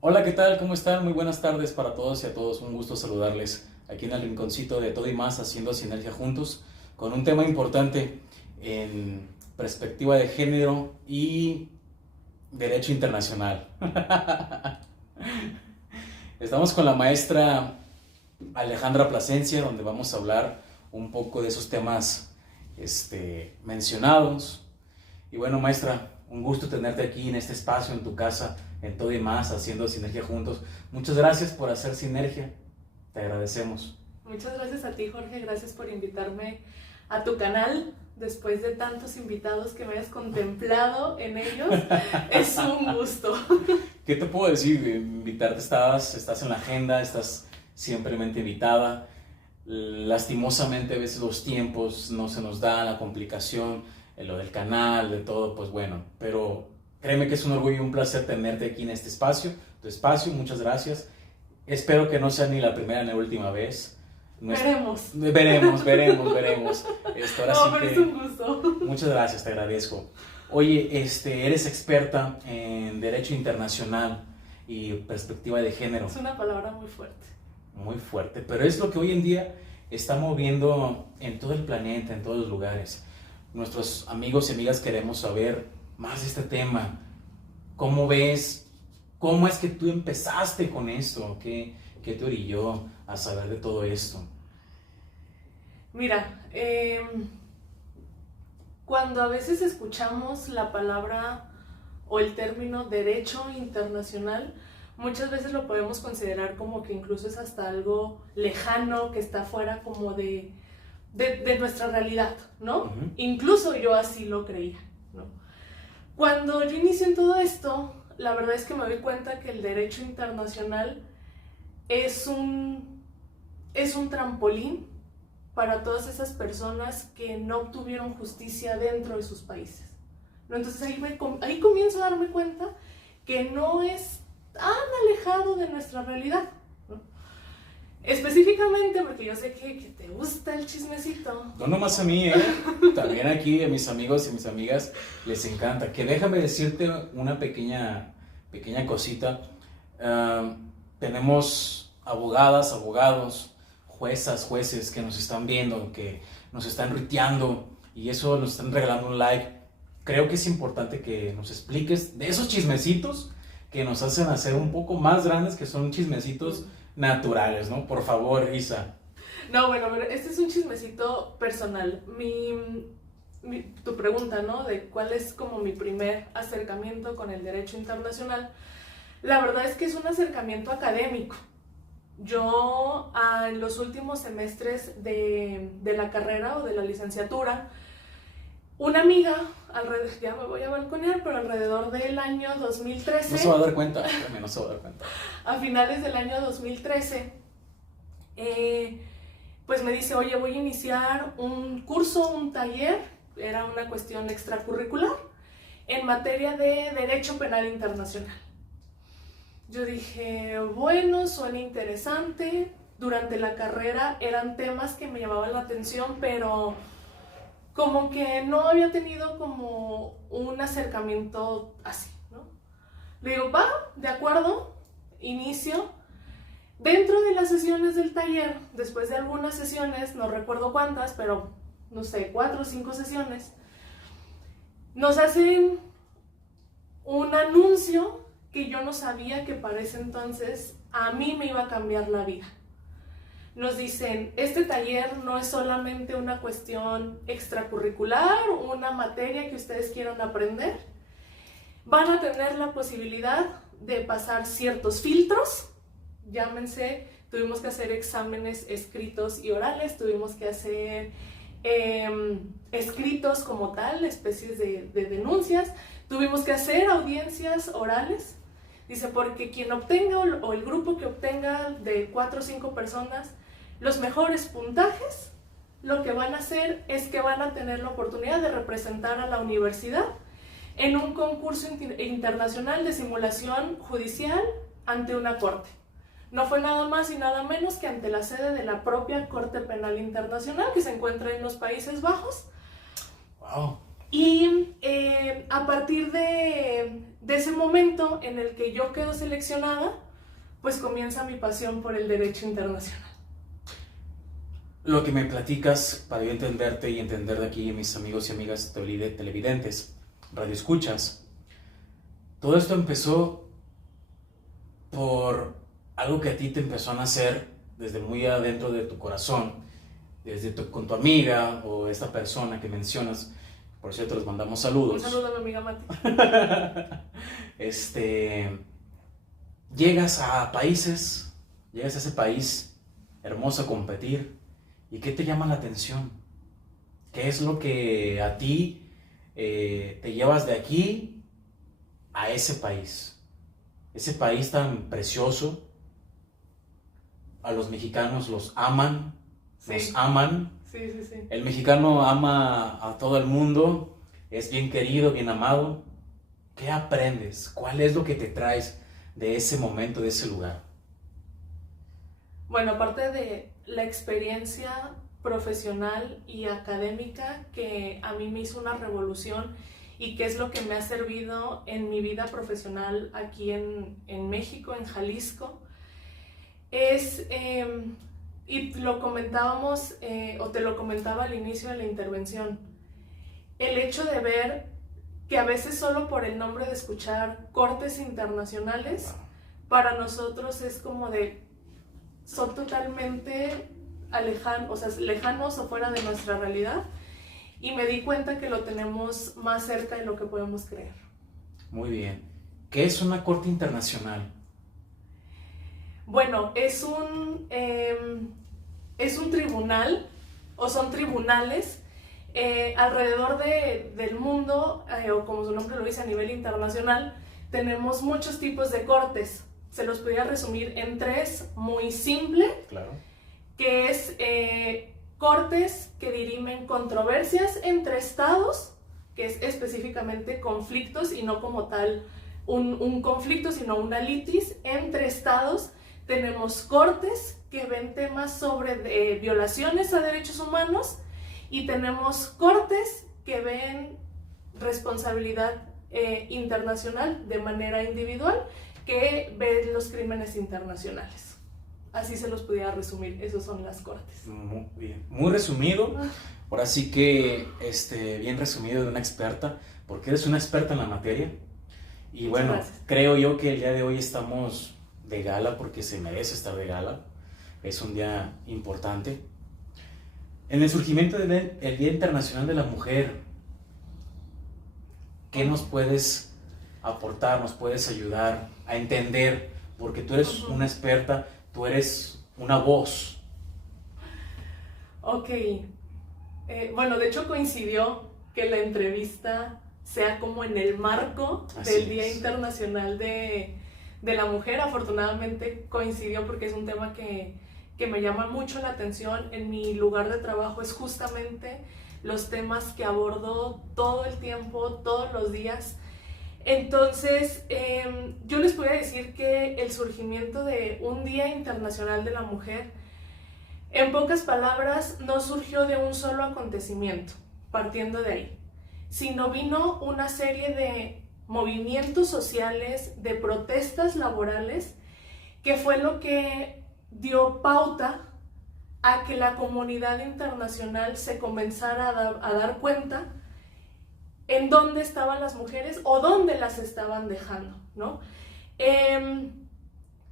Hola, ¿qué tal? ¿Cómo están? Muy buenas tardes para todos y a todos. Un gusto saludarles aquí en el rinconcito de Todo y Más, haciendo sinergia juntos, con un tema importante en perspectiva de género y derecho internacional. Estamos con la maestra Alejandra Plasencia, donde vamos a hablar un poco de esos temas mencionados. Y bueno, maestra, un gusto tenerte aquí en este espacio, en tu casa, en Todo y Más, haciendo sinergia juntos. Muchas gracias por hacer sinergia, te agradecemos. Muchas gracias a ti, Jorge. Gracias por invitarme a tu canal. Después de tantos invitados que me hayas contemplado en ellos, es un gusto. ¿Qué te puedo decir? Invitarte, estás en la agenda, estás simplemente invitada. Lastimosamente a veces los tiempos no se nos da, la complicación, lo del canal, de todo, pues bueno, pero créeme que es un orgullo y un placer tenerte aquí en este espacio, tu espacio, muchas gracias. Espero que no sea ni la primera ni la última vez. Veremos. Veremos. Ahora No, sí pero que es un gusto. muchas gracias, te agradezco. Oye, eres experta en Derecho Internacional y perspectiva de género. Es una palabra muy fuerte. Muy fuerte, pero es lo que hoy en día está moviendo en todo el planeta, en todos los lugares. Nuestros amigos y amigas queremos saber más de este tema. ¿Cómo ves? ¿Cómo es que tú empezaste con esto? ¿Qué te orilló a saber de todo esto? Mira, cuando a veces escuchamos la palabra o el término derecho internacional, muchas veces lo podemos considerar como que incluso es hasta algo lejano, que está fuera como de nuestra realidad, ¿no? Uh-huh. Incluso yo así lo creía, ¿no? Cuando yo inicié en todo esto, la verdad es que me doy cuenta que el derecho internacional es un trampolín para todas esas personas que no obtuvieron justicia dentro de sus países, ¿no? Entonces ahí comienzo a darme cuenta que no es tan alejado de nuestra realidad, ¿no? Específicamente porque yo sé que te gusta el chismecito. No nomás a mí, también aquí a mis amigos y mis amigas les encanta. Que déjame decirte una pequeña cosita. Tenemos abogadas, abogados, juezas, jueces que nos están viendo, que nos están riteando y eso nos están regalando un like. Creo que es importante que nos expliques de esos chismecitos que nos hacen hacer un poco más grandes, que son chismecitos naturales, ¿no? Por favor, Isa. No, bueno, este es un chismecito personal. Tu pregunta, ¿no? De cuál es como mi primer acercamiento con el derecho internacional. La verdad es que es un acercamiento académico. Yo en los últimos semestres de la carrera o de la licenciatura, una amiga, ya me voy a balconear, pero alrededor del año 2013... No se va a dar cuenta, no se va a dar cuenta. A finales del año 2013, pues me dice, oye, voy a iniciar un curso, un taller, era una cuestión extracurricular, en materia de Derecho Penal Internacional. Yo dije, bueno, suena interesante. Durante la carrera eran temas que me llamaban la atención, pero como que no había tenido como un acercamiento así, ¿no? Le digo, va, de acuerdo, inicio. Dentro de las sesiones del taller, después de algunas sesiones, no recuerdo cuántas, pero no sé, 4 o 5 sesiones, nos hacen un anuncio que yo no sabía que para ese entonces a mí me iba a cambiar la vida. Nos dicen, este taller no es solamente una cuestión extracurricular, una materia que ustedes quieran aprender. Van a tener la posibilidad de pasar ciertos filtros, llámense, tuvimos que hacer exámenes escritos y orales, tuvimos que hacer escritos como tal, especies de denuncias, tuvimos que hacer audiencias orales. Dice, porque quien obtenga o el grupo que obtenga de 4 o 5 personas los mejores puntajes, lo que van a hacer es que van a tener la oportunidad de representar a la universidad en un concurso internacional de simulación judicial ante una corte. No fue nada más y nada menos que ante la sede de la propia Corte Penal Internacional que se encuentra en los Países Bajos. Wow. Y a partir de ese momento en el que yo quedo seleccionada, pues comienza mi pasión por el derecho internacional. Lo que me platicas, para yo entenderte y entender de aquí mis amigos y amigas televidentes, radioescuchas, todo esto empezó por algo que a ti te empezó a nacer desde muy adentro de tu corazón, con tu amiga o esta persona que mencionas. Por cierto, les mandamos saludos. Un saludo a mi amiga Mati. Llegas a ese país hermoso a competir. ¿Y qué te llama la atención? ¿Qué es lo que a ti te llevas de aquí a ese país? Ese país tan precioso. A los mexicanos los aman, Sí. nos aman. Sí. El mexicano ama a todo el mundo, es bien querido, bien amado. ¿Qué aprendes? ¿Cuál es lo que te traes de ese momento, de ese lugar? Bueno, aparte de la experiencia profesional y académica que a mí me hizo una revolución y que es lo que me ha servido en mi vida profesional aquí en México, en Jalisco, y lo comentábamos, o te lo comentaba al inicio de la intervención, el hecho de ver que a veces solo por el nombre de escuchar cortes internacionales, para nosotros es como son totalmente lejanos o fuera de nuestra realidad, y me di cuenta que lo tenemos más cerca de lo que podemos creer. Muy bien. ¿Qué es una corte internacional? Bueno, es un tribunal, o son tribunales alrededor del mundo, o como su nombre lo dice, a nivel internacional. Tenemos muchos tipos de cortes. Se los podría resumir en 3, muy simple. Claro. Que es cortes que dirimen controversias entre estados, que es específicamente conflictos y no como tal un conflicto, sino una litis entre estados. Tenemos cortes que ven temas sobre violaciones a derechos humanos, y tenemos cortes que ven responsabilidad internacional de manera individual, que ven los crímenes internacionales. Así se los pudiera resumir, esos son las cortes. Muy bien, muy resumido. Ahora sí que bien resumido de una experta, porque eres una experta en la materia. Y bueno, gracias. Creo yo que el día de hoy estamos de gala porque se merece estar de gala. Es un día importante. En el surgimiento del Día Internacional de la Mujer, ¿qué nos puedes aportar, nos puedes ayudar a entender? Porque tú eres una experta, tú eres una voz. Ok. Bueno, de hecho coincidió que la entrevista sea como en el marco del Día Internacional de la Mujer. Afortunadamente coincidió porque es un tema que me llama mucho la atención. En mi lugar de trabajo es justamente los temas que abordo todo el tiempo, todos los días. Entonces, yo les podría decir que el surgimiento de un Día Internacional de la Mujer, en pocas palabras, no surgió de un solo acontecimiento, partiendo de ahí, sino vino una serie de movimientos sociales, de protestas laborales, que fue lo que dio pauta a que la comunidad internacional se comenzara a dar cuenta en dónde estaban las mujeres o dónde las estaban dejando, ¿no?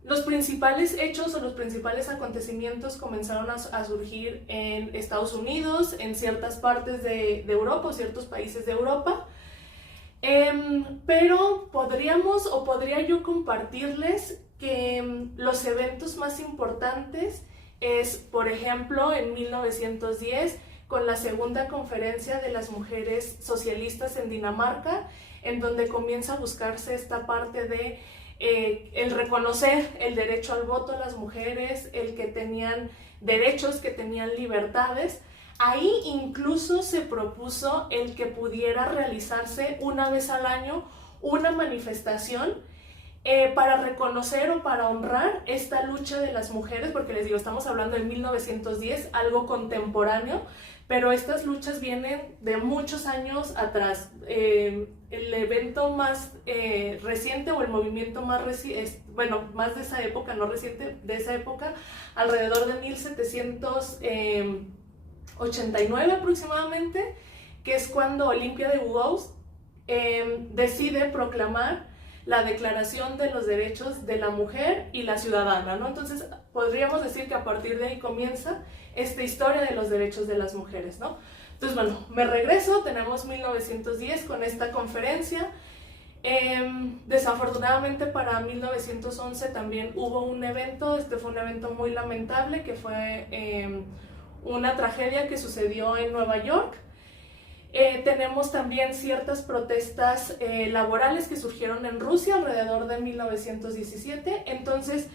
Los principales hechos o los principales acontecimientos comenzaron a surgir en Estados Unidos, en ciertas partes de Europa o ciertos países de Europa, pero podría yo compartirles que los eventos más importantes es, por ejemplo, en 1910, con la segunda conferencia de las mujeres socialistas en Dinamarca, en donde comienza a buscarse esta parte de el reconocer el derecho al voto a las mujeres, el que tenían derechos, que tenían libertades. Ahí incluso se propuso el que pudiera realizarse una vez al año una manifestación para reconocer o para honrar esta lucha de las mujeres, porque les digo, estamos hablando de 1910, algo contemporáneo, pero estas luchas vienen de muchos años atrás. El evento más reciente o el movimiento más reciente, bueno, más de esa época, no reciente, de esa época, alrededor de 1789 aproximadamente, que es cuando Olympia de Gouges decide proclamar la Declaración de los Derechos de la Mujer y la Ciudadana, ¿no? Entonces, podríamos decir que a partir de ahí comienza esta historia de los derechos de las mujeres, ¿no? Entonces, bueno, me regreso, tenemos 1910 con esta conferencia. Desafortunadamente para 1911 también hubo un evento, este fue un evento muy lamentable, que fue una tragedia que sucedió en Nueva York. Tenemos también ciertas protestas laborales que surgieron en Rusia alrededor de 1917. Entonces,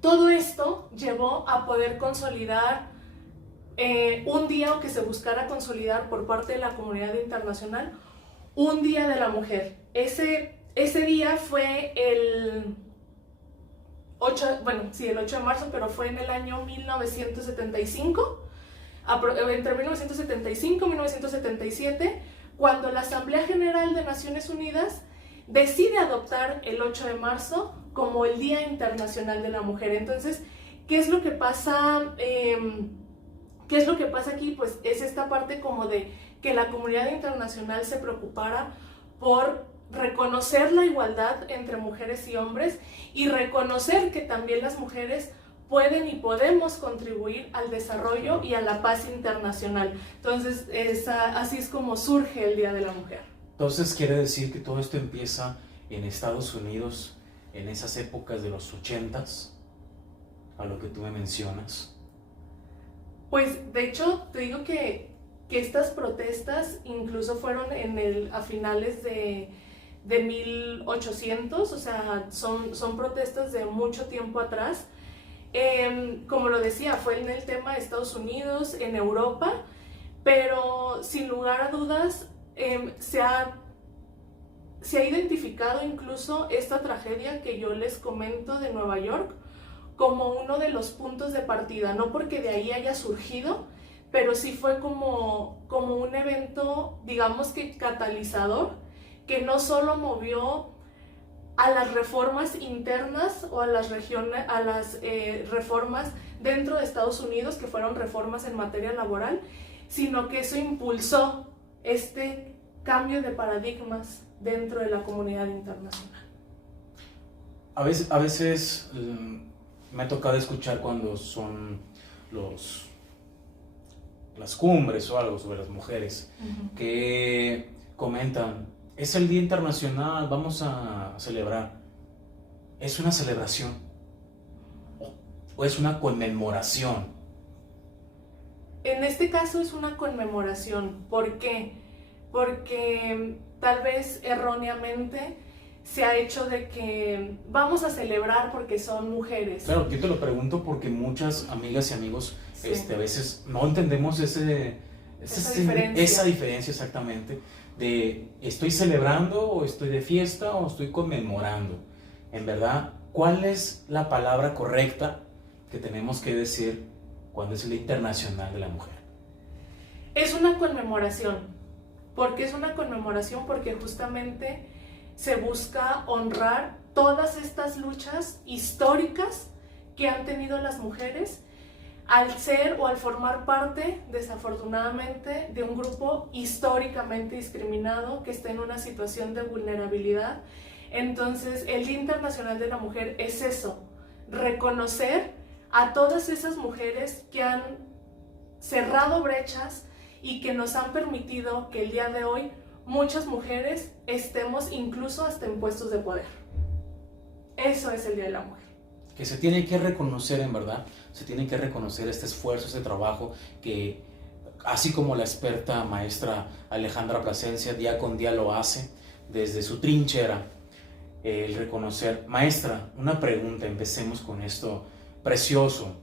todo esto llevó a poder consolidar un día, o que se buscara consolidar por parte de la comunidad internacional, un Día de la Mujer. Ese día fue el 8 de marzo, pero fue en el año 1975. Entre 1975 y 1977, cuando la Asamblea General de Naciones Unidas decide adoptar el 8 de marzo como el Día Internacional de la Mujer. Entonces, ¿qué es lo que pasa? ¿Qué es lo que pasa aquí? Pues es esta parte como de que la comunidad internacional se preocupara por reconocer la igualdad entre mujeres y hombres, y reconocer que también las mujeres pueden y podemos contribuir al desarrollo y a la paz internacional. Entonces, así es como surge el Día de la Mujer. Entonces, quiere decir que todo esto empieza en Estados Unidos, en esas épocas de los 80s, a lo que tú me mencionas. Pues, de hecho, te digo que estas protestas incluso fueron a finales de 1800, o sea, son protestas de mucho tiempo atrás. Como lo decía, fue en el tema de Estados Unidos, en Europa, pero sin lugar a dudas se ha identificado incluso esta tragedia que yo les comento de Nueva York como uno de los puntos de partida, no porque de ahí haya surgido, pero sí fue como un evento, digamos que catalizador, que no solo movió a las reformas internas o a las reformas dentro de Estados Unidos, que fueron reformas en materia laboral, sino que eso impulsó este cambio de paradigmas dentro de la comunidad internacional. A veces me ha tocado escuchar cuando son las cumbres o algo sobre las mujeres, que comentan: es el Día Internacional, vamos a celebrar. ¿Es una celebración o es una conmemoración? En este caso es una conmemoración. ¿Por qué? Porque tal vez erróneamente se ha hecho de que vamos a celebrar porque son mujeres. Claro, yo te lo pregunto porque muchas amigas y amigos sí. A veces no entendemos esa diferencia exactamente, de estoy celebrando o estoy de fiesta o estoy conmemorando. En verdad, ¿cuál es la palabra correcta que tenemos que decir cuando es el Día Internacional de la Mujer? Es una conmemoración. ¿Por qué es una conmemoración? Porque justamente se busca honrar todas estas luchas históricas que han tenido las mujeres al ser o al formar parte, desafortunadamente, de un grupo históricamente discriminado que está en una situación de vulnerabilidad. Entonces, el Día Internacional de la Mujer es eso, reconocer a todas esas mujeres que han cerrado brechas y que nos han permitido que el día de hoy muchas mujeres estemos incluso hasta en puestos de poder. Eso es el Día de la Mujer. Que se tiene que reconocer, en verdad, se tiene que reconocer este esfuerzo, este trabajo que, así como la experta maestra Alejandra Plasencia día con día lo hace desde su trinchera, el reconocer. Maestra, una pregunta, empecemos con esto precioso.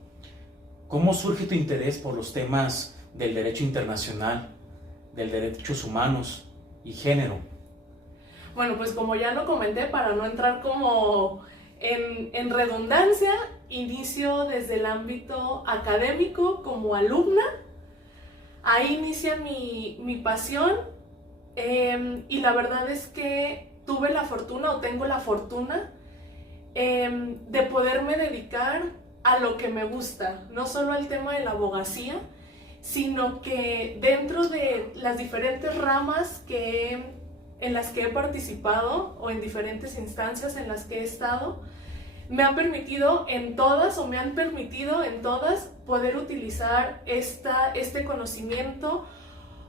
¿Cómo surge tu interés por los temas del derecho internacional, del derechos humanos y género? Bueno, pues como ya lo comenté, para no entrar como en redundancia, inicio desde el ámbito académico como alumna. Ahí inicia mi pasión, y la verdad es que tuve la fortuna o tengo la fortuna de poderme dedicar a lo que me gusta, no solo al tema de la abogacía, sino que dentro de las diferentes ramas en las que he participado o en diferentes instancias en las que he estado, me han permitido en todas poder utilizar este conocimiento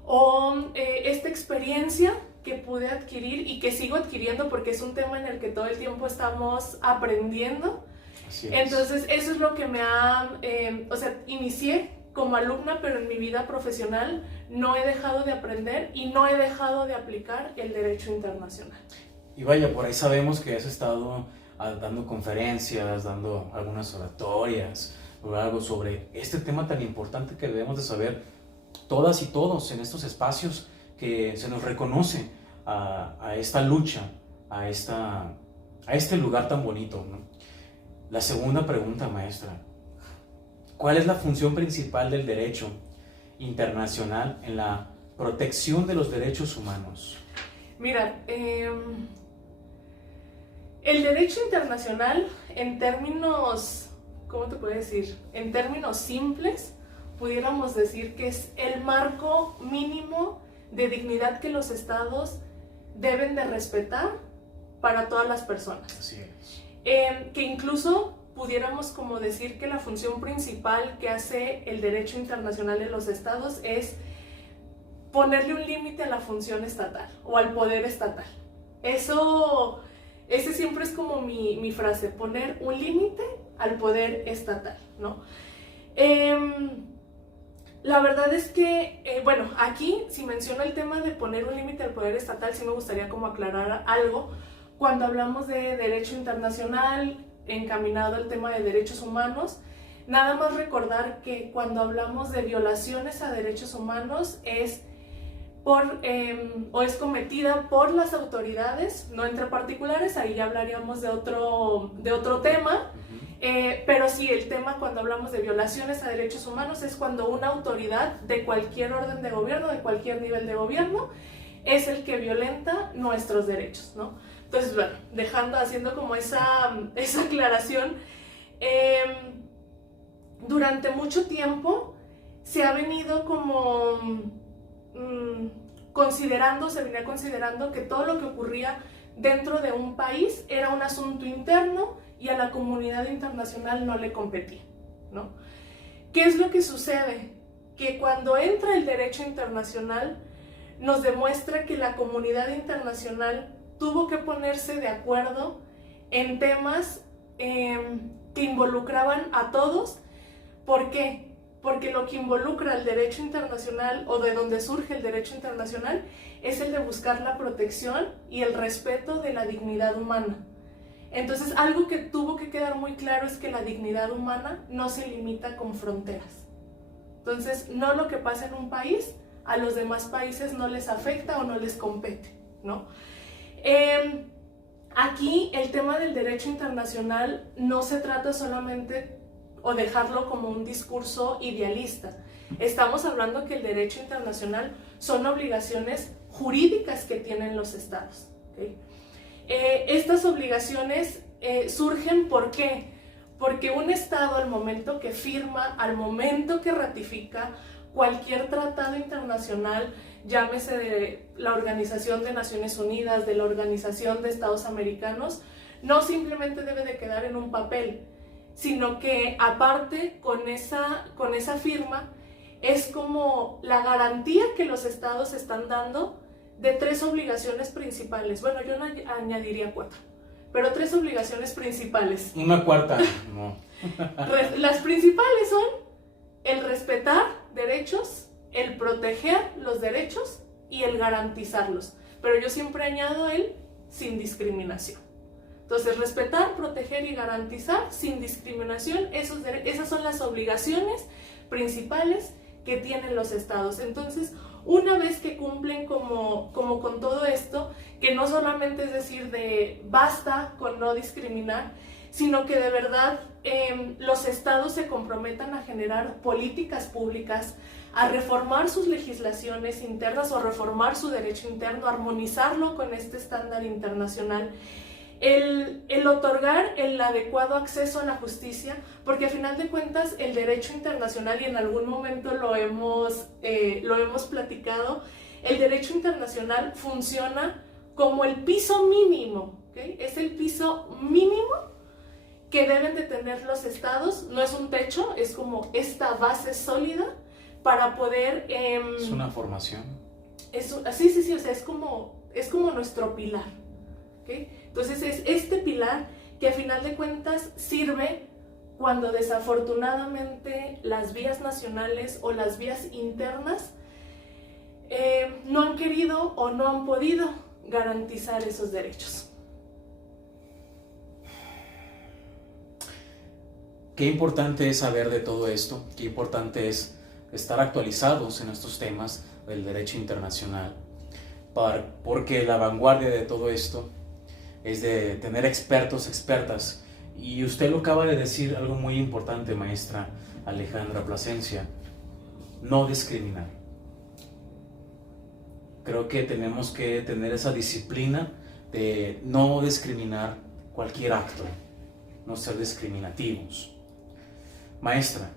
o esta experiencia que pude adquirir y que sigo adquiriendo, porque es un tema en el que todo el tiempo estamos aprendiendo. Así es. Entonces eso es lo que me ha, inicié como alumna, pero en mi vida profesional no he dejado de aprender y no he dejado de aplicar el derecho internacional. Y vaya, por ahí sabemos que has estado dando conferencias, dando algunas oratorias, o algo sobre este tema tan importante que debemos de saber todas y todos en estos espacios, que se nos reconoce a esta lucha, a este lugar tan bonito, ¿no? La segunda pregunta, maestra: ¿cuál es la función principal del derecho internacional en la protección de los derechos humanos? Mira, el derecho internacional, en términos, ¿cómo te puedo decir? En términos simples, pudiéramos decir que es el marco mínimo de dignidad que los estados deben de respetar para todas las personas. Así es. Que incluso pudiéramos como decir que la función principal que hace el derecho internacional de los estados es ponerle un límite a la función estatal o al poder estatal. Ese siempre es como mi frase, poner un límite al poder estatal, ¿no? La verdad es que, aquí si menciono el tema de poner un límite al poder estatal, sí me gustaría como aclarar algo. Cuando hablamos de derecho internacional encaminado al tema de derechos humanos, nada más recordar que cuando hablamos de violaciones a derechos humanos es cometida por las autoridades, no entre particulares, ahí ya hablaríamos de otro tema. Pero sí, el tema cuando hablamos de violaciones a derechos humanos es cuando una autoridad de cualquier orden de gobierno, de cualquier nivel de gobierno, es el que violenta nuestros derechos, ¿no? Entonces, bueno, haciendo como esa aclaración, durante mucho tiempo se ha venido como se venía considerando que todo lo que ocurría dentro de un país era un asunto interno y a la comunidad internacional no le competía, ¿no? ¿Qué es lo que sucede? Que cuando entra el derecho internacional nos demuestra que la comunidad internacional tuvo que ponerse de acuerdo en temas que involucraban a todos. ¿Por qué? Porque lo que involucra el derecho internacional, o de donde surge el derecho internacional, es el de buscar la protección y el respeto de la dignidad humana. Entonces, algo que tuvo que quedar muy claro es que la dignidad humana no se limita con fronteras. Entonces, no lo que pasa en un país, a los demás países no les afecta o no les compete, ¿no? Aquí el tema del derecho internacional no se trata solamente o dejarlo como un discurso idealista. Estamos hablando que el derecho internacional son obligaciones jurídicas que tienen los estados, ¿okay? Estas obligaciones surgen ¿por qué? Porque un estado al momento que firma, al momento que ratifica cualquier tratado internacional, llámese de la Organización de Naciones Unidas, de la Organización de Estados Americanos, no simplemente debe de quedar en un papel, sino que aparte con esa firma es como la garantía que los estados están dando de 3 obligaciones principales. Bueno, yo añadiría 4, pero 3 obligaciones principales. Una cuarta, no. Las principales son el respetar derechos, el proteger los derechos y el garantizarlos. Pero yo siempre añado el sin discriminación. Entonces, respetar, proteger y garantizar sin discriminación, esas son las obligaciones principales que tienen los estados. Entonces, una vez que cumplen como con todo esto, que no solamente es decir de basta con no discriminar, sino que de verdad los estados se comprometan a generar políticas públicas, a reformar sus legislaciones internas o reformar su derecho interno, armonizarlo con este estándar internacional, el otorgar el adecuado acceso a la justicia, porque a final de cuentas el derecho internacional, y en algún momento lo hemos platicado, el derecho internacional funciona como el piso mínimo, ¿okay? Es el piso mínimo que deben de tener los estados, no es un techo, es como esta base sólida para poder... es una formación. Sí, o sea, es como nuestro pilar, ¿okay? Entonces es este pilar que a final de cuentas sirve cuando desafortunadamente las vías nacionales o las vías internas no han querido o no han podido garantizar esos derechos. Qué importante es saber de todo esto, qué importante es estar actualizados en estos temas del derecho internacional, porque la vanguardia de todo esto es de tener expertos, expertas, y usted lo acaba de decir, algo muy importante, maestra Alejandra Plasencia: no discriminar. Creo que tenemos que tener esa disciplina de no discriminar cualquier acto, no ser discriminativos. Maestra,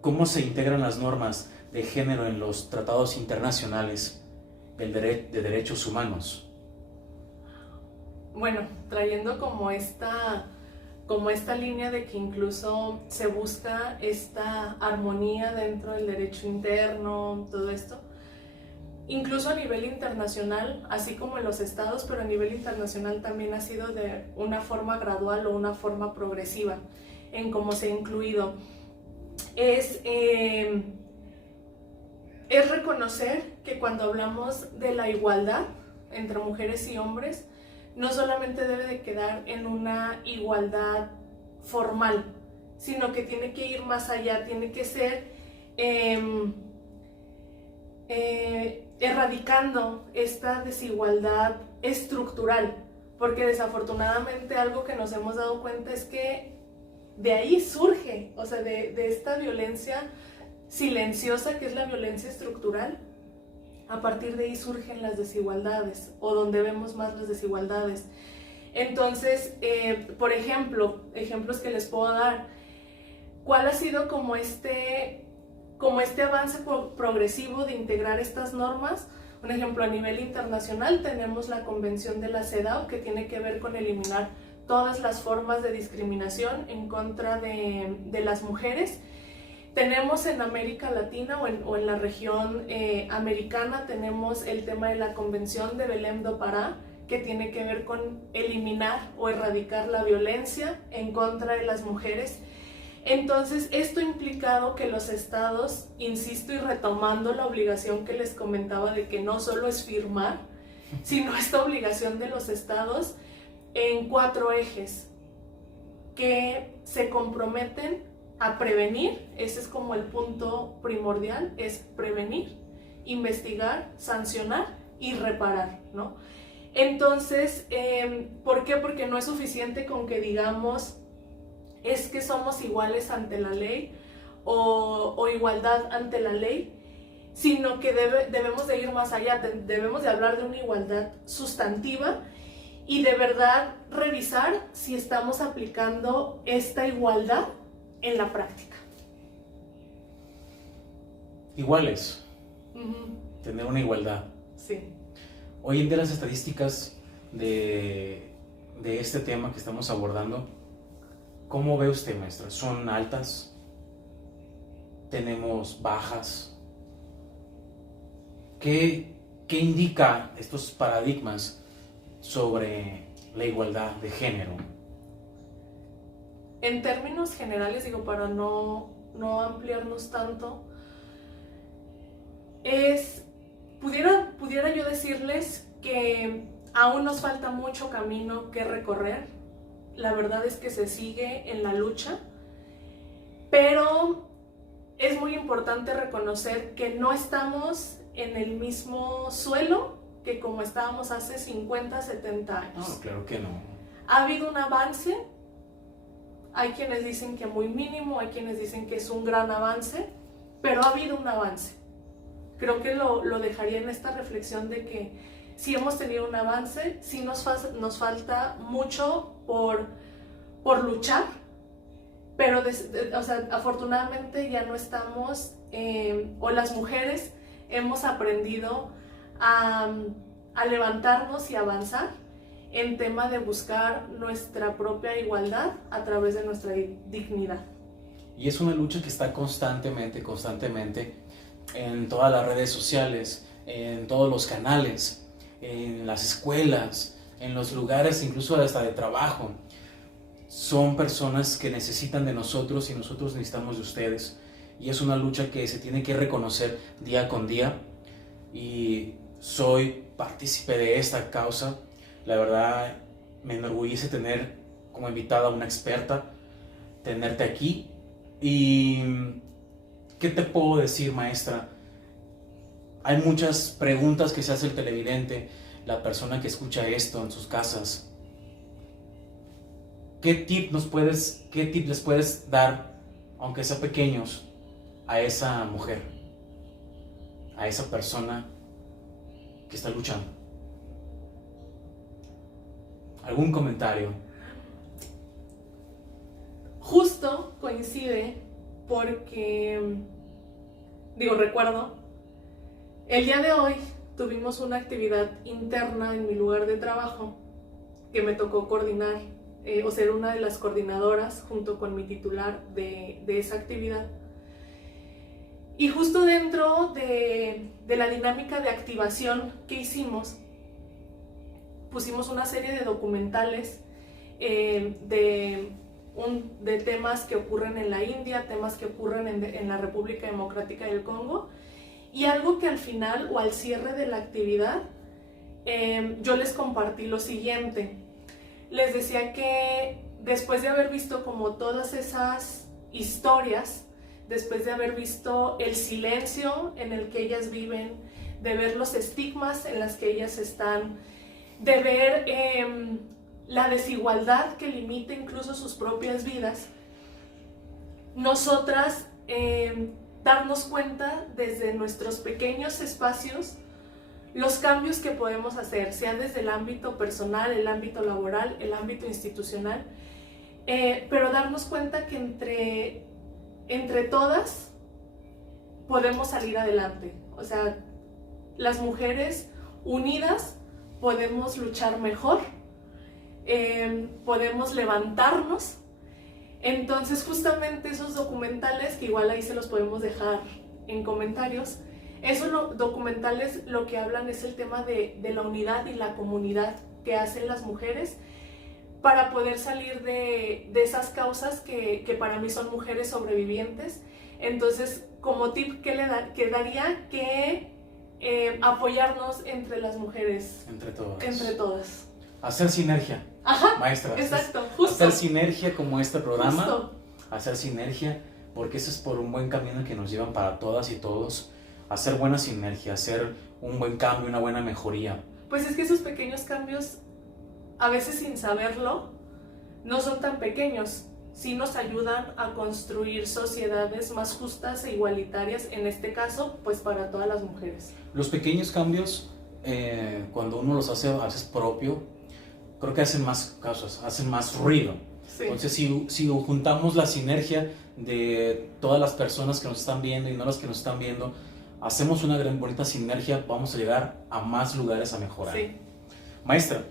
¿cómo se integran las normas de género en los tratados internacionales de derechos humanos? Bueno, trayendo como esta línea de que incluso se busca esta armonía dentro del derecho interno, todo esto, incluso a nivel internacional, así como en los estados, pero a nivel internacional también ha sido de una forma gradual o una forma progresiva en cómo se ha incluido. Es reconocer que cuando hablamos de la igualdad entre mujeres y hombres, no solamente debe de quedar en una igualdad formal, sino que tiene que ir más allá, tiene que ser erradicando esta desigualdad estructural, porque desafortunadamente algo que nos hemos dado cuenta es que de ahí surge, o sea, de esta violencia silenciosa que es la violencia estructural, a partir de ahí surgen las desigualdades, o donde vemos más las desigualdades. Entonces, por ejemplo, ejemplos que les puedo dar, ¿cuál ha sido como este avance progresivo de integrar estas normas? Un ejemplo, a nivel internacional tenemos la Convención de la CEDAW, que tiene que ver con eliminar todas las formas de discriminación en contra de las mujeres. Tenemos en América Latina o en la región americana, tenemos el tema de la Convención de Belém do Pará, que tiene que ver con eliminar o erradicar la violencia en contra de las mujeres. Entonces, esto ha implicado que los estados, insisto, y retomando la obligación que les comentaba de que no solo es firmar, sino esta obligación de los estados en 4 ejes que se comprometen a prevenir. Ese es como el punto primordial, es prevenir, investigar, sancionar y reparar, ¿no? Entonces, ¿por qué? Porque no es suficiente con que digamos es que somos iguales ante la ley o igualdad ante la ley, sino que debemos de ir más allá, debemos de hablar de una igualdad sustantiva y de verdad revisar si estamos aplicando esta igualdad en la práctica. Iguales. Tener una igualdad. Sí. Hoy en día las estadísticas de este tema que estamos abordando, ¿cómo ve usted, maestra? ¿Son altas? ¿Tenemos bajas? ¿Qué indica estos paradigmas sobre la igualdad de género? En términos generales, digo, para no ampliarnos tanto, pudiera yo decirles que aún nos falta mucho camino que recorrer. La verdad es que se sigue en la lucha, pero es muy importante reconocer que no estamos en el mismo suelo que como estábamos hace 50, 70 años. No, claro que no. Ha habido un avance, hay quienes dicen que muy mínimo, hay quienes dicen que es un gran avance, pero ha habido un avance. Creo que lo dejaría en esta reflexión de que sí hemos tenido un avance, sí nos falta mucho por luchar, pero o sea, afortunadamente ya no estamos, o las mujeres hemos aprendido a levantarnos y avanzar en tema de buscar nuestra propia igualdad a través de nuestra dignidad. Y es una lucha que está constantemente en todas las redes sociales, en todos los canales, en las escuelas, en los lugares incluso hasta de trabajo. Son personas que necesitan de nosotros y nosotros necesitamos de ustedes. Y es una lucha que se tiene que reconocer día con día. Y soy partícipe de esta causa. La verdad me enorgullece tener como invitada a una experta, tenerte aquí. Y ¿qué te puedo decir, maestra? Hay muchas preguntas que se hace el televidente, la persona que escucha esto en sus casas. ¿Qué tip les puedes dar, aunque sea pequeños, a esa mujer, a esa persona que está luchando? ¿Algún comentario? Justo coincide porque, recuerdo, el día de hoy tuvimos una actividad interna en mi lugar de trabajo que me tocó coordinar, o ser una de las coordinadoras junto con mi titular de esa actividad. Y justo dentro de la dinámica de activación que hicimos, pusimos una serie de documentales de temas que ocurren en la India, temas que ocurren en la República Democrática del Congo, y algo que al final o al cierre de la actividad yo les compartí lo siguiente. Les decía que después de haber visto como todas esas historias, después de haber visto el silencio en el que ellas viven, de ver los estigmas en las que ellas están, de ver la desigualdad que limita incluso sus propias vidas, nosotras darnos cuenta desde nuestros pequeños espacios los cambios que podemos hacer, sea desde el ámbito personal, el ámbito laboral, el ámbito institucional, pero darnos cuenta que entre todas podemos salir adelante. O sea, las mujeres unidas podemos luchar mejor, podemos levantarnos. Entonces justamente esos documentales, que igual ahí se los podemos dejar en comentarios, esos documentales lo que hablan es el tema de la unidad y la comunidad que hacen las mujeres para poder salir de esas causas que para mí son mujeres sobrevivientes. Entonces, como tip que daría que apoyarnos entre las mujeres. Entre todas. Entre todas. Hacer sinergia. Ajá, maestra. Exacto, justo. Hacer sinergia como este programa. Justo. Hacer sinergia, porque eso es por un buen camino que nos llevan para todas y todos. Hacer buena sinergia, hacer un buen cambio, una buena mejoría. Pues es que esos pequeños cambios, a veces sin saberlo, no son tan pequeños. Sí nos ayudan a construir sociedades más justas e igualitarias, en este caso, pues para todas las mujeres. Los pequeños cambios, cuando uno los hace propio, creo que hacen más casos, hacen más ruido. Sí. Entonces, si juntamos la sinergia de todas las personas que nos están viendo y no las que nos están viendo, hacemos una gran bonita sinergia, vamos a llegar a más lugares a mejorar. Sí. Maestra,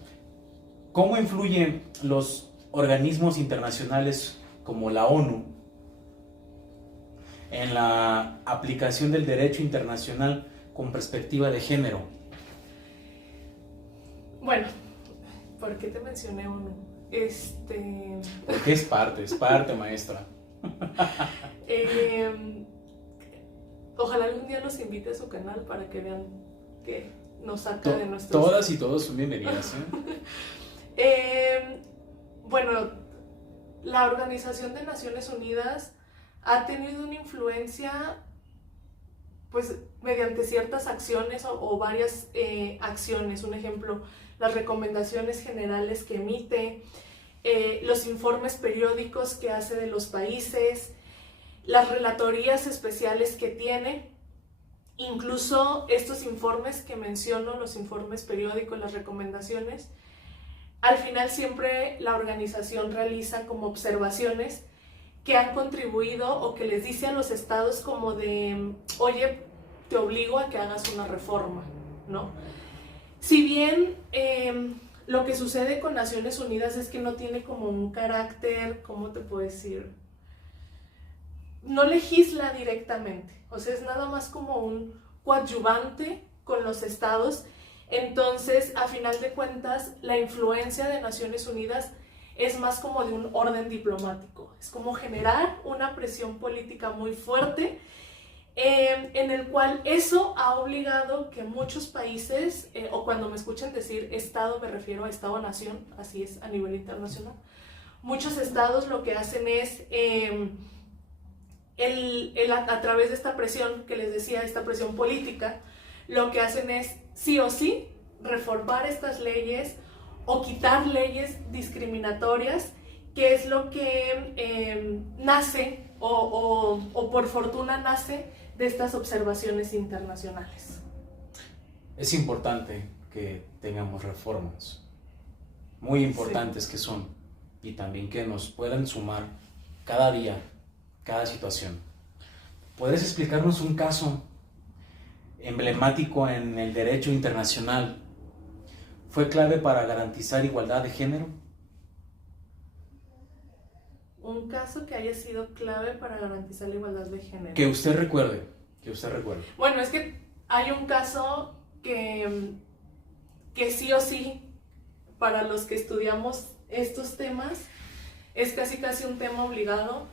¿cómo influyen los organismos internacionales como la ONU en la aplicación del derecho internacional con perspectiva de género? Bueno, ¿por qué te mencioné ONU? Porque es parte, maestra. Ojalá algún día los invite a su canal para que vean que nos saca de nuestros... Todas y todos son bienvenidas, Bueno, la Organización de Naciones Unidas ha tenido una influencia pues mediante ciertas acciones o varias acciones. Un ejemplo, las recomendaciones generales que emite, los informes periódicos que hace de los países, las relatorías especiales que tiene, incluso estos informes que menciono, los informes periódicos, las recomendaciones, al final siempre la organización realiza como observaciones que han contribuido o que les dice a los estados como de, oye, te obligo a que hagas una reforma, ¿no? Si bien lo que sucede con Naciones Unidas es que no tiene como un carácter, ¿cómo te puedo decir? No legisla directamente, o sea, es nada más como un coadyuvante con los estados. Entonces, a final de cuentas, la influencia de Naciones Unidas es más como de un orden diplomático, es como generar una presión política muy fuerte, en el cual eso ha obligado que muchos países, o cuando me escuchan decir Estado, me refiero a Estado-Nación, así es a nivel internacional, muchos estados lo que hacen es, a través de esta presión que les decía, esta presión política, lo que hacen es sí o sí reformar estas leyes o quitar leyes discriminatorias, que es lo que nace o por fortuna nace de estas observaciones internacionales. Es importante que tengamos reformas, muy importantes sí, que son, y también que nos puedan sumar cada día, cada situación. ¿Puedes explicarnos un caso emblemático en el derecho internacional? ¿Fue clave para garantizar igualdad de género? Un caso que haya sido clave para garantizar la igualdad de género. Que usted recuerde, que usted recuerde. Bueno, es que hay un caso que sí o sí, para los que estudiamos estos temas, es casi un tema obligado,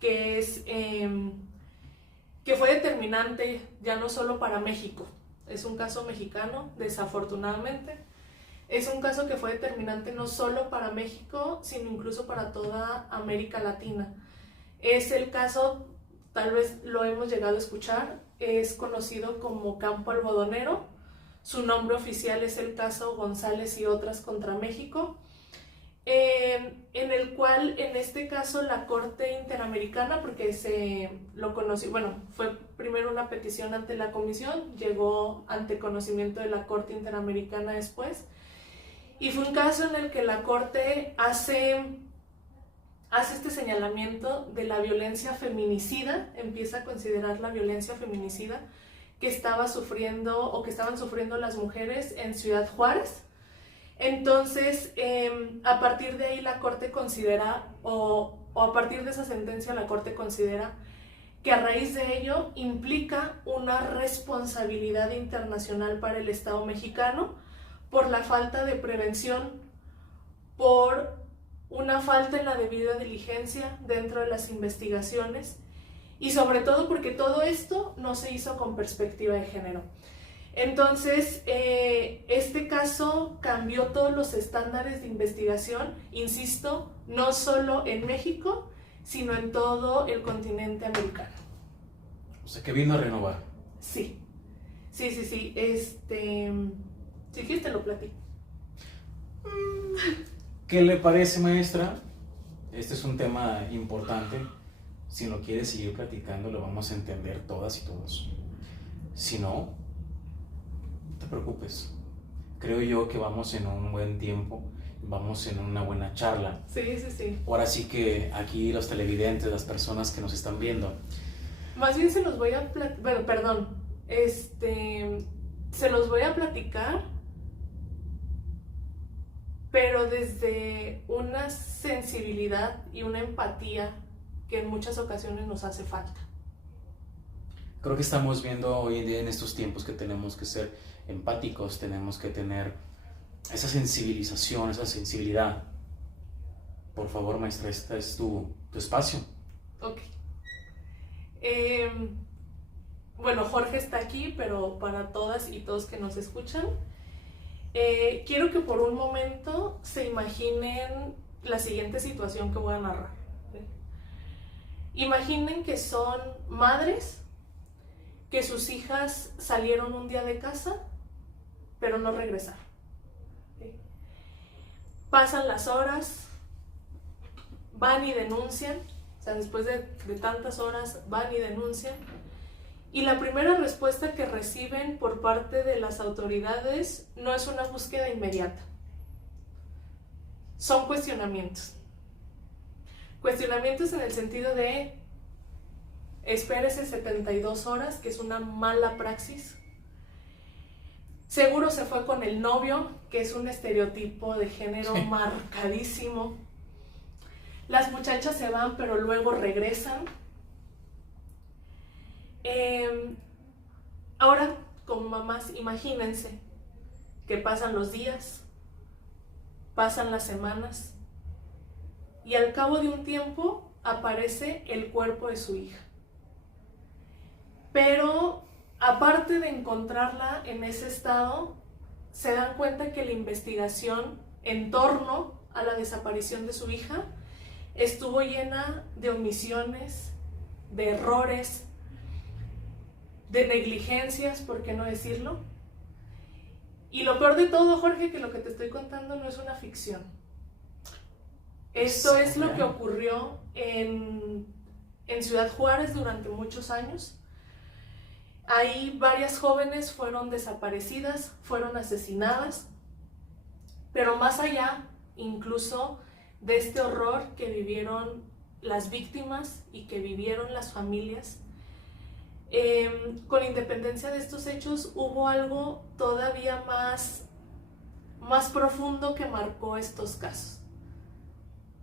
que es que fue determinante ya no solo para México, es un caso mexicano, desafortunadamente. Es un caso que fue determinante no solo para México, sino incluso para toda América Latina. Es el caso, tal vez lo hemos llegado a escuchar, es conocido como Campo Algodonero. Su nombre oficial es el caso González y otras contra México, en el cual, en este caso, la Corte Interamericana, porque se lo conoció, bueno, fue primero una petición ante la Comisión, llegó ante conocimiento de la Corte Interamericana después, y fue un caso en el que la Corte hace este señalamiento de la violencia feminicida, empieza a considerar la violencia feminicida que estaban sufriendo las mujeres en Ciudad Juárez. Entonces, a partir de ahí la Corte considera, o a partir de esa sentencia la Corte considera que a raíz de ello implica una responsabilidad internacional para el Estado mexicano por la falta de prevención, por una falta en la debida diligencia dentro de las investigaciones y sobre todo porque todo esto no se hizo con perspectiva de género. Entonces, este caso cambió todos los estándares de investigación, insisto, no solo en México, sino en todo el continente americano. O sea, que vino a renovar. Sí. Si quieres te lo platico. ¿Qué le parece, maestra? Este es un tema importante. Si no quiere seguir platicando, lo vamos a entender todas y todos. Si no, no te preocupes. Creo yo que vamos en un buen tiempo, vamos en una buena charla. Sí. Ahora sí que aquí los televidentes, las personas que nos están viendo. Más bien se los voy a se los voy a platicar, pero desde una sensibilidad y una empatía que en muchas ocasiones nos hace falta. Creo que estamos viendo hoy en día, en estos tiempos, que tenemos que ser empáticos, tenemos que tener esa sensibilización, esa sensibilidad. Por favor, maestra, este es tu espacio. Ok. Bueno, Jorge está aquí, pero para todas y todos que nos escuchan, quiero que por un momento se imaginen la siguiente situación que voy a narrar. Imaginen que son madres que sus hijas salieron un día de casa, pero no regresaron. ¿Sí? Pasan las horas, van y denuncian, o sea, después de tantas horas van y denuncian, y la primera respuesta que reciben por parte de las autoridades no es una búsqueda inmediata, son cuestionamientos. Cuestionamientos en el sentido de espérese 72 horas, que es una mala praxis. Seguro se fue con el novio, que es un estereotipo de género marcadísimo. Las muchachas se van, pero luego regresan. Ahora, como mamás, imagínense que pasan los días, pasan las semanas, y al cabo de un tiempo aparece el cuerpo de su hija. Pero aparte de encontrarla en ese estado, se dan cuenta que la investigación en torno a la desaparición de su hija estuvo llena de omisiones, de errores, de negligencias, ¿por qué no decirlo? Y lo peor de todo, Jorge, que lo que te estoy contando no es una ficción. Esto es lo que ocurrió en Ciudad Juárez durante muchos años. Ahí varias jóvenes fueron desaparecidas, fueron asesinadas, pero más allá incluso de este horror que vivieron las víctimas y que vivieron las familias, con independencia de estos hechos hubo algo todavía más profundo que marcó estos casos,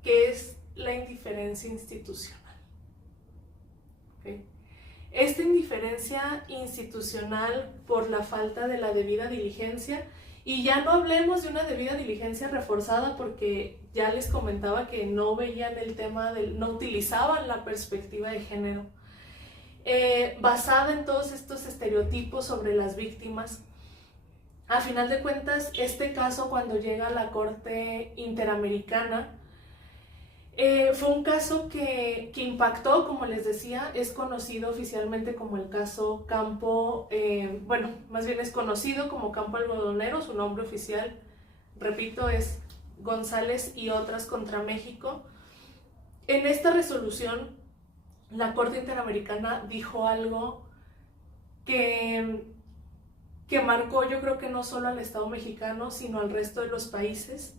que es la indiferencia institucional. ¿Okay? Esta indiferencia institucional por la falta de la debida diligencia, y ya no hablemos de una debida diligencia reforzada, porque ya les comentaba que no veían el tema, no utilizaban la perspectiva de género, basada en todos estos estereotipos sobre las víctimas. A final de cuentas, este caso, cuando llega a la Corte Interamericana, fue un caso que impactó, como les decía. Es conocido oficialmente como el caso Campo, más bien es conocido como Campo Algodonero. Su nombre oficial, repito, es González y otras contra México. En esta resolución, la Corte Interamericana dijo algo que marcó, yo creo que no solo al Estado mexicano, sino al resto de los países,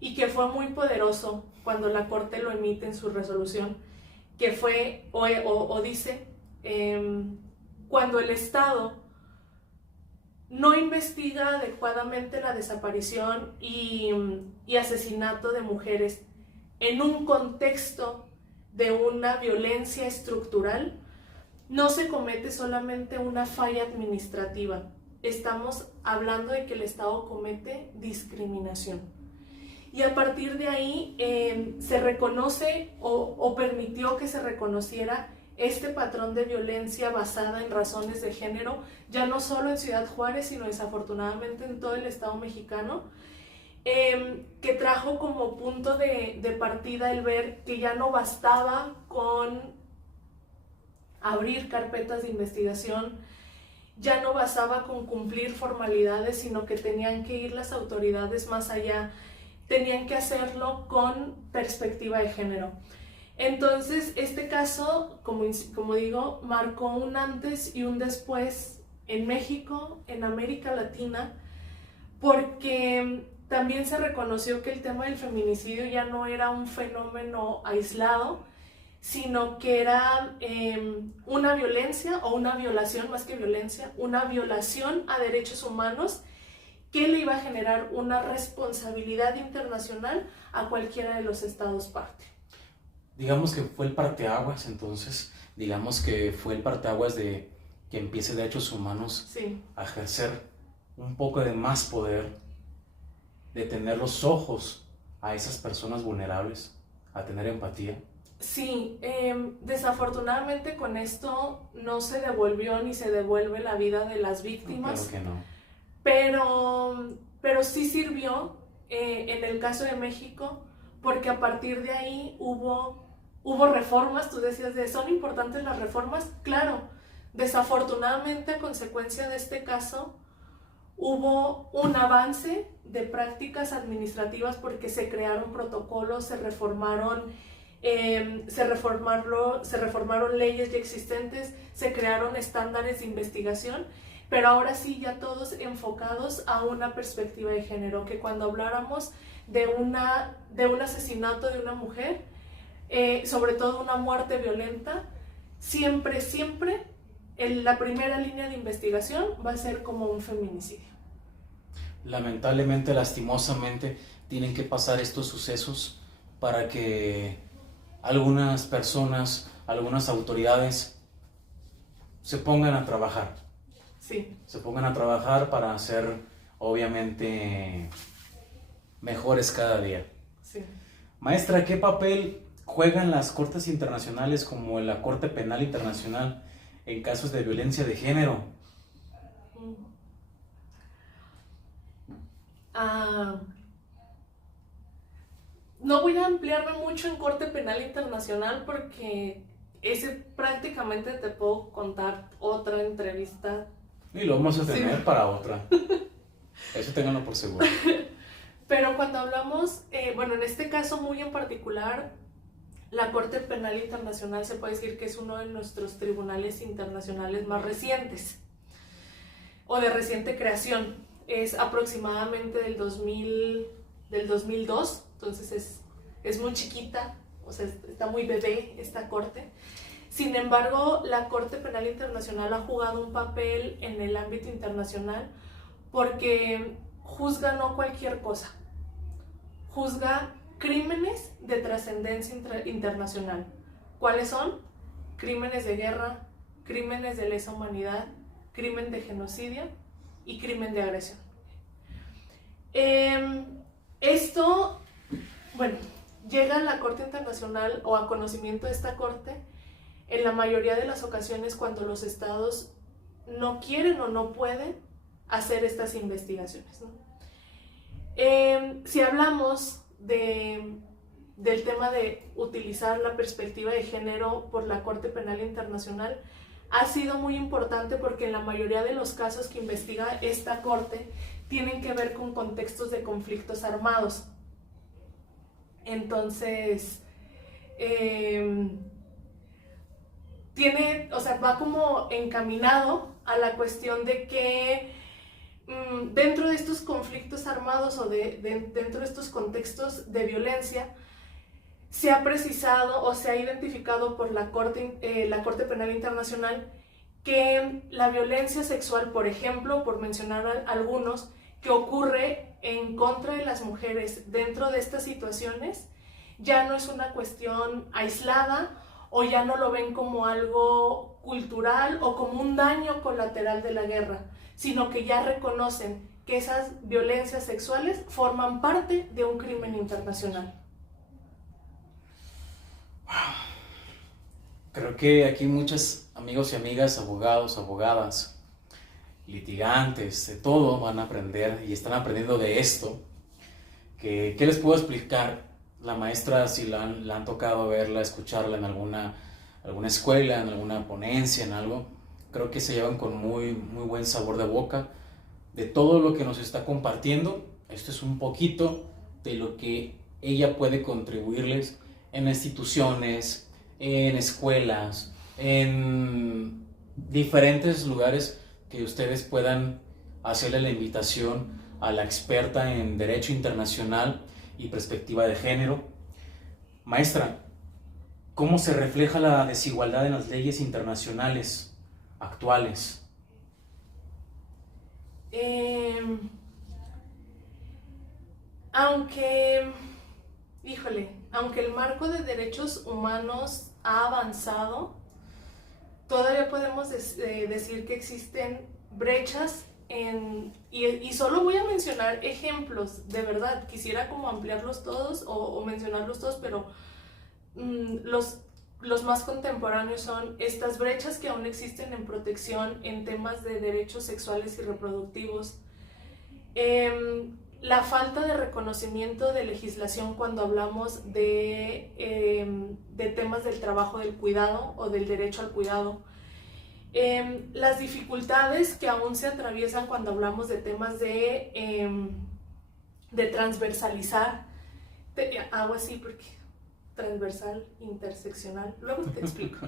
y que fue muy poderoso cuando la Corte lo emite en su resolución, que fue, dice, cuando el Estado no investiga adecuadamente la desaparición y asesinato de mujeres en un contexto de una violencia estructural, no se comete solamente una falla administrativa, estamos hablando de que el Estado comete discriminación. Y a partir de ahí se reconoce o permitió que se reconociera este patrón de violencia basada en razones de género, ya no solo en Ciudad Juárez, sino desafortunadamente en todo el Estado mexicano, que trajo como punto de partida el ver que ya no bastaba con abrir carpetas de investigación, ya no bastaba con cumplir formalidades, sino que tenían que ir las autoridades más allá, tenían que hacerlo con perspectiva de género. Entonces, este caso, como digo, marcó un antes y un después en México, en América Latina, porque también se reconoció que el tema del feminicidio ya no era un fenómeno aislado, sino que era una violencia o una violación, más que violencia, una violación a derechos humanos que le iba a generar una responsabilidad internacional a cualquiera de los estados parte. Digamos que fue el parteaguas, entonces, digamos que fue el parteaguas de que empiece derechos humanos a ejercer un poco de más poder, de tener los ojos a esas personas vulnerables, a tener empatía. Sí, desafortunadamente con esto no se devolvió ni se devuelve la vida de las víctimas. Claro que no. Pero sí sirvió en el caso de México, porque a partir de ahí hubo reformas. Tú decías, ¿son importantes las reformas? Claro, Desafortunadamente, a consecuencia de este caso, hubo un avance de prácticas administrativas porque se crearon protocolos, se reformaron leyes ya existentes, se crearon estándares de investigación, pero ahora sí ya todos enfocados a una perspectiva de género, que cuando habláramos de un asesinato de una mujer, sobre todo una muerte violenta, siempre la primera línea de investigación va a ser como un feminicidio. Lamentablemente, lastimosamente, tienen que pasar estos sucesos para que algunas personas, algunas autoridades se pongan a trabajar. Sí. Se pongan a trabajar para ser, obviamente, mejores cada día. Sí. Maestra, ¿qué papel juegan las cortes internacionales como la Corte Penal Internacional en casos de violencia de género? No voy a ampliarme mucho en Corte Penal Internacional porque ese prácticamente te puedo contar otra entrevista. Y lo vamos a tener para otra. Eso ténganlo por seguro. Pero cuando hablamos, bueno, en este caso muy en particular, la Corte Penal Internacional se puede decir que es uno de nuestros tribunales internacionales más recientes o de reciente creación. Es aproximadamente del 2002, entonces es muy chiquita, o sea, está muy bebé esta corte. Sin embargo, la Corte Penal Internacional ha jugado un papel en el ámbito internacional porque juzga no cualquier cosa, juzga crímenes de trascendencia internacional. ¿Cuáles son? Crímenes de guerra, crímenes de lesa humanidad, crimen de genocidio y crimen de agresión. Esto, bueno, llega a la Corte Internacional o a conocimiento de esta Corte en la mayoría de las ocasiones cuando los estados no quieren o no pueden hacer estas investigaciones, ¿no? Si hablamos del tema de utilizar la perspectiva de género por la Corte Penal Internacional, ha sido muy importante porque en la mayoría de los casos que investiga esta Corte tienen que ver con contextos de conflictos armados. Entonces, va como encaminado a la cuestión de que dentro de estos conflictos armados o dentro de estos contextos de violencia, se ha precisado o se ha identificado por la Corte Penal Internacional que la violencia sexual, por ejemplo, por mencionar algunos, que ocurre en contra de las mujeres dentro de estas situaciones, ya no es una cuestión aislada o ya no lo ven como algo cultural o como un daño colateral de la guerra, sino que ya reconocen que esas violencias sexuales forman parte de un crimen internacional. Creo que aquí muchos amigos y amigas, abogados, abogadas, litigantes, de todo van a aprender y están aprendiendo de esto. ¿Qué les puedo explicar? La maestra, si la han tocado verla, escucharla en alguna escuela, en alguna ponencia, en algo, creo que se llevan con muy buen sabor de boca de todo lo que nos está compartiendo. Esto es un poquito de lo que ella puede contribuirles en instituciones, en escuelas, en diferentes lugares que ustedes puedan hacerle la invitación a la experta en Derecho Internacional y perspectiva de género. Maestra, ¿cómo se refleja la desigualdad en las leyes internacionales actuales? Aunque el marco de derechos humanos ha avanzado, todavía podemos decir que existen brechas y solo voy a mencionar ejemplos, de verdad, quisiera como ampliarlos todos o mencionarlos todos, pero los más contemporáneos son estas brechas que aún existen en protección en temas de derechos sexuales y reproductivos, la falta de reconocimiento de legislación cuando hablamos de temas del trabajo del cuidado o del derecho al cuidado. las dificultades que aún se atraviesan cuando hablamos de temas de transversalizar, hago así porque transversal, interseccional, luego te explico.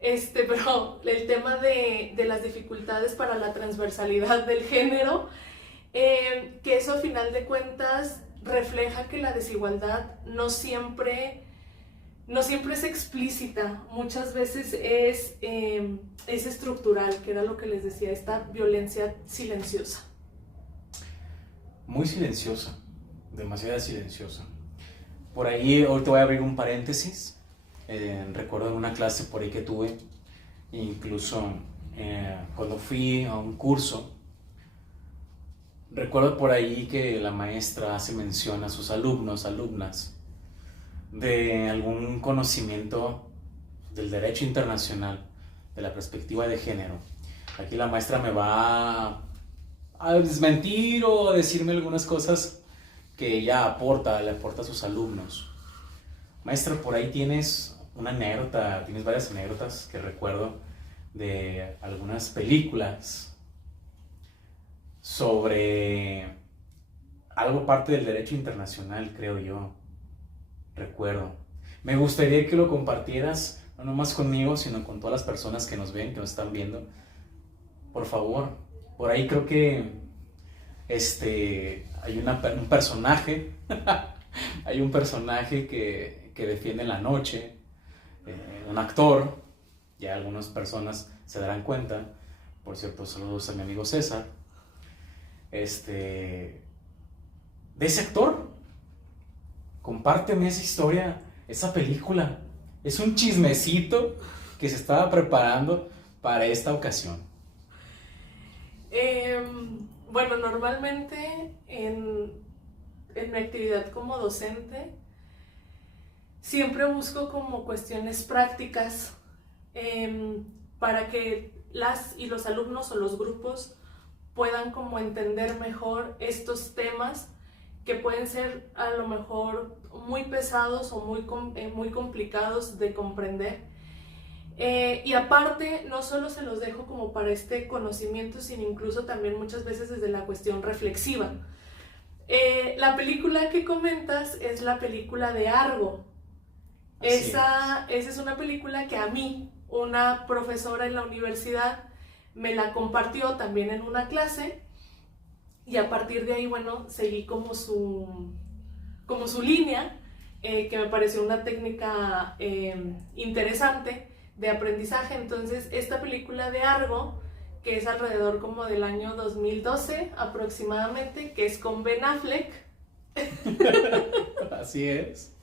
Pero el tema de las dificultades para la transversalidad del género, que eso a final de cuentas refleja que la desigualdad no siempre es explícita, muchas veces es estructural, que era lo que les decía, esta violencia silenciosa. Muy silenciosa, demasiado silenciosa. Por ahí, hoy te voy a abrir un paréntesis. Recuerdo en una clase por ahí que tuve, incluso cuando fui a un curso, recuerdo por ahí que la maestra hace mención a sus alumnos, alumnas, de algún conocimiento del derecho internacional, de la perspectiva de género. Aquí la maestra me va a desmentir o a decirme algunas cosas que ella le aporta a sus alumnos. Maestra, por ahí tienes una anécdota, tienes varias anécdotas que recuerdo de algunas películas sobre algo parte del derecho internacional, creo yo. Recuerdo. Me gustaría que lo compartieras, no nomás conmigo, sino con todas las personas que nos ven, que nos están viendo. Por favor. Por ahí creo que hay un personaje, hay un personaje que defiende la noche, un actor, ya algunas personas se darán cuenta. Por cierto, saludos a mi amigo César. De ese actor. Compárteme esa historia, esa película. Es un chismecito que se estaba preparando para esta ocasión. Bueno, normalmente en mi actividad como docente siempre busco como cuestiones prácticas para que las y los alumnos o los grupos puedan como entender mejor estos temas que pueden ser a lo mejor muy pesados o muy complicados de comprender. Y aparte, no solo se los dejo como para este conocimiento, sino incluso también muchas veces desde la cuestión reflexiva. La película que comentas es la película de Argo. Esa es una película que a mí, una profesora en la universidad, me la compartió también en una clase. Y a partir de ahí, bueno, seguí como su línea, que me pareció una técnica interesante de aprendizaje. Entonces, esta película de Argo, que es alrededor como del año 2012 aproximadamente, que es con Ben Affleck. Así es.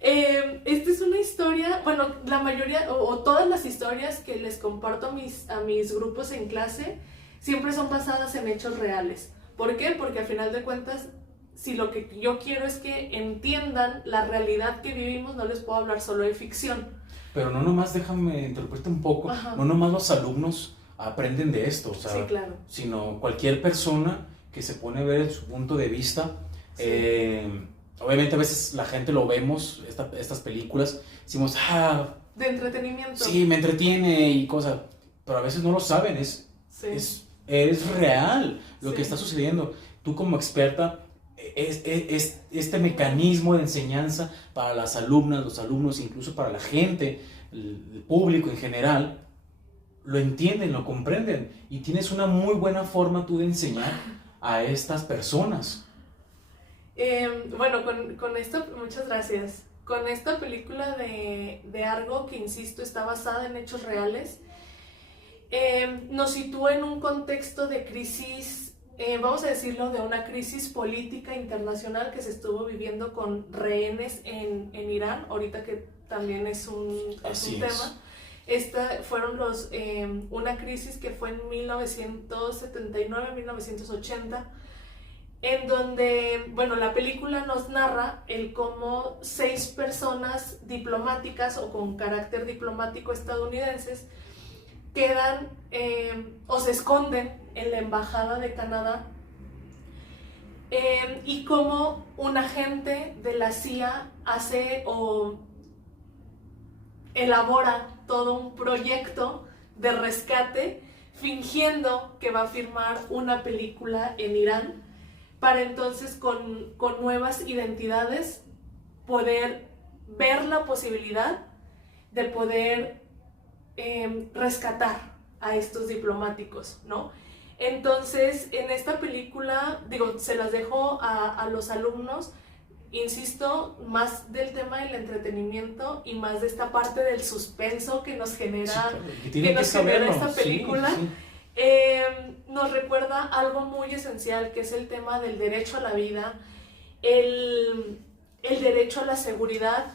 Esta es una historia, bueno, la mayoría o todas las historias que les comparto a mis grupos en clase siempre son basadas en hechos reales. ¿Por qué? Porque al final de cuentas, si lo que yo quiero es que entiendan la realidad que vivimos, no les puedo hablar solo de ficción. Pero no nomás, déjame interpretar un poco, ajá, no nomás los alumnos aprenden de esto, o sea, sí, claro, sino cualquier persona que se pone a ver su punto de vista. Sí. Obviamente a veces la gente lo vemos, estas películas, decimos, de entretenimiento. Sí, me entretiene y cosas, pero a veces no lo saben, es real lo que está sucediendo. Tú como experta, este mecanismo de enseñanza para las alumnas, los alumnos, incluso para la gente, el público en general, lo entienden, lo comprenden y tienes una muy buena forma tú de enseñar a estas personas. Bueno, con esto, muchas gracias. Con esta película de Argo, que insisto, está basada en hechos reales, nos sitúa en un contexto de crisis, vamos a decirlo, de una crisis política internacional que se estuvo viviendo con rehenes en Irán, ahorita que también es un tema. Fueron una crisis que fue en 1979-1980, en donde, bueno, la película nos narra el cómo 6 personas diplomáticas o con carácter diplomático estadounidenses quedan o se esconden en la embajada de Canadá, y cómo un agente de la CIA hace o elabora todo un proyecto de rescate, fingiendo que va a filmar una película en Irán, para entonces con nuevas identidades poder ver la posibilidad de poder rescatar a estos diplomáticos, ¿no? Entonces, en esta película, digo, se las dejo a los alumnos, insisto, más del tema del entretenimiento y más de esta parte del suspenso que nos genera, genera esta película. Sí, sí. Nos recuerda algo muy esencial, que es el tema del derecho a la vida, el derecho a la seguridad,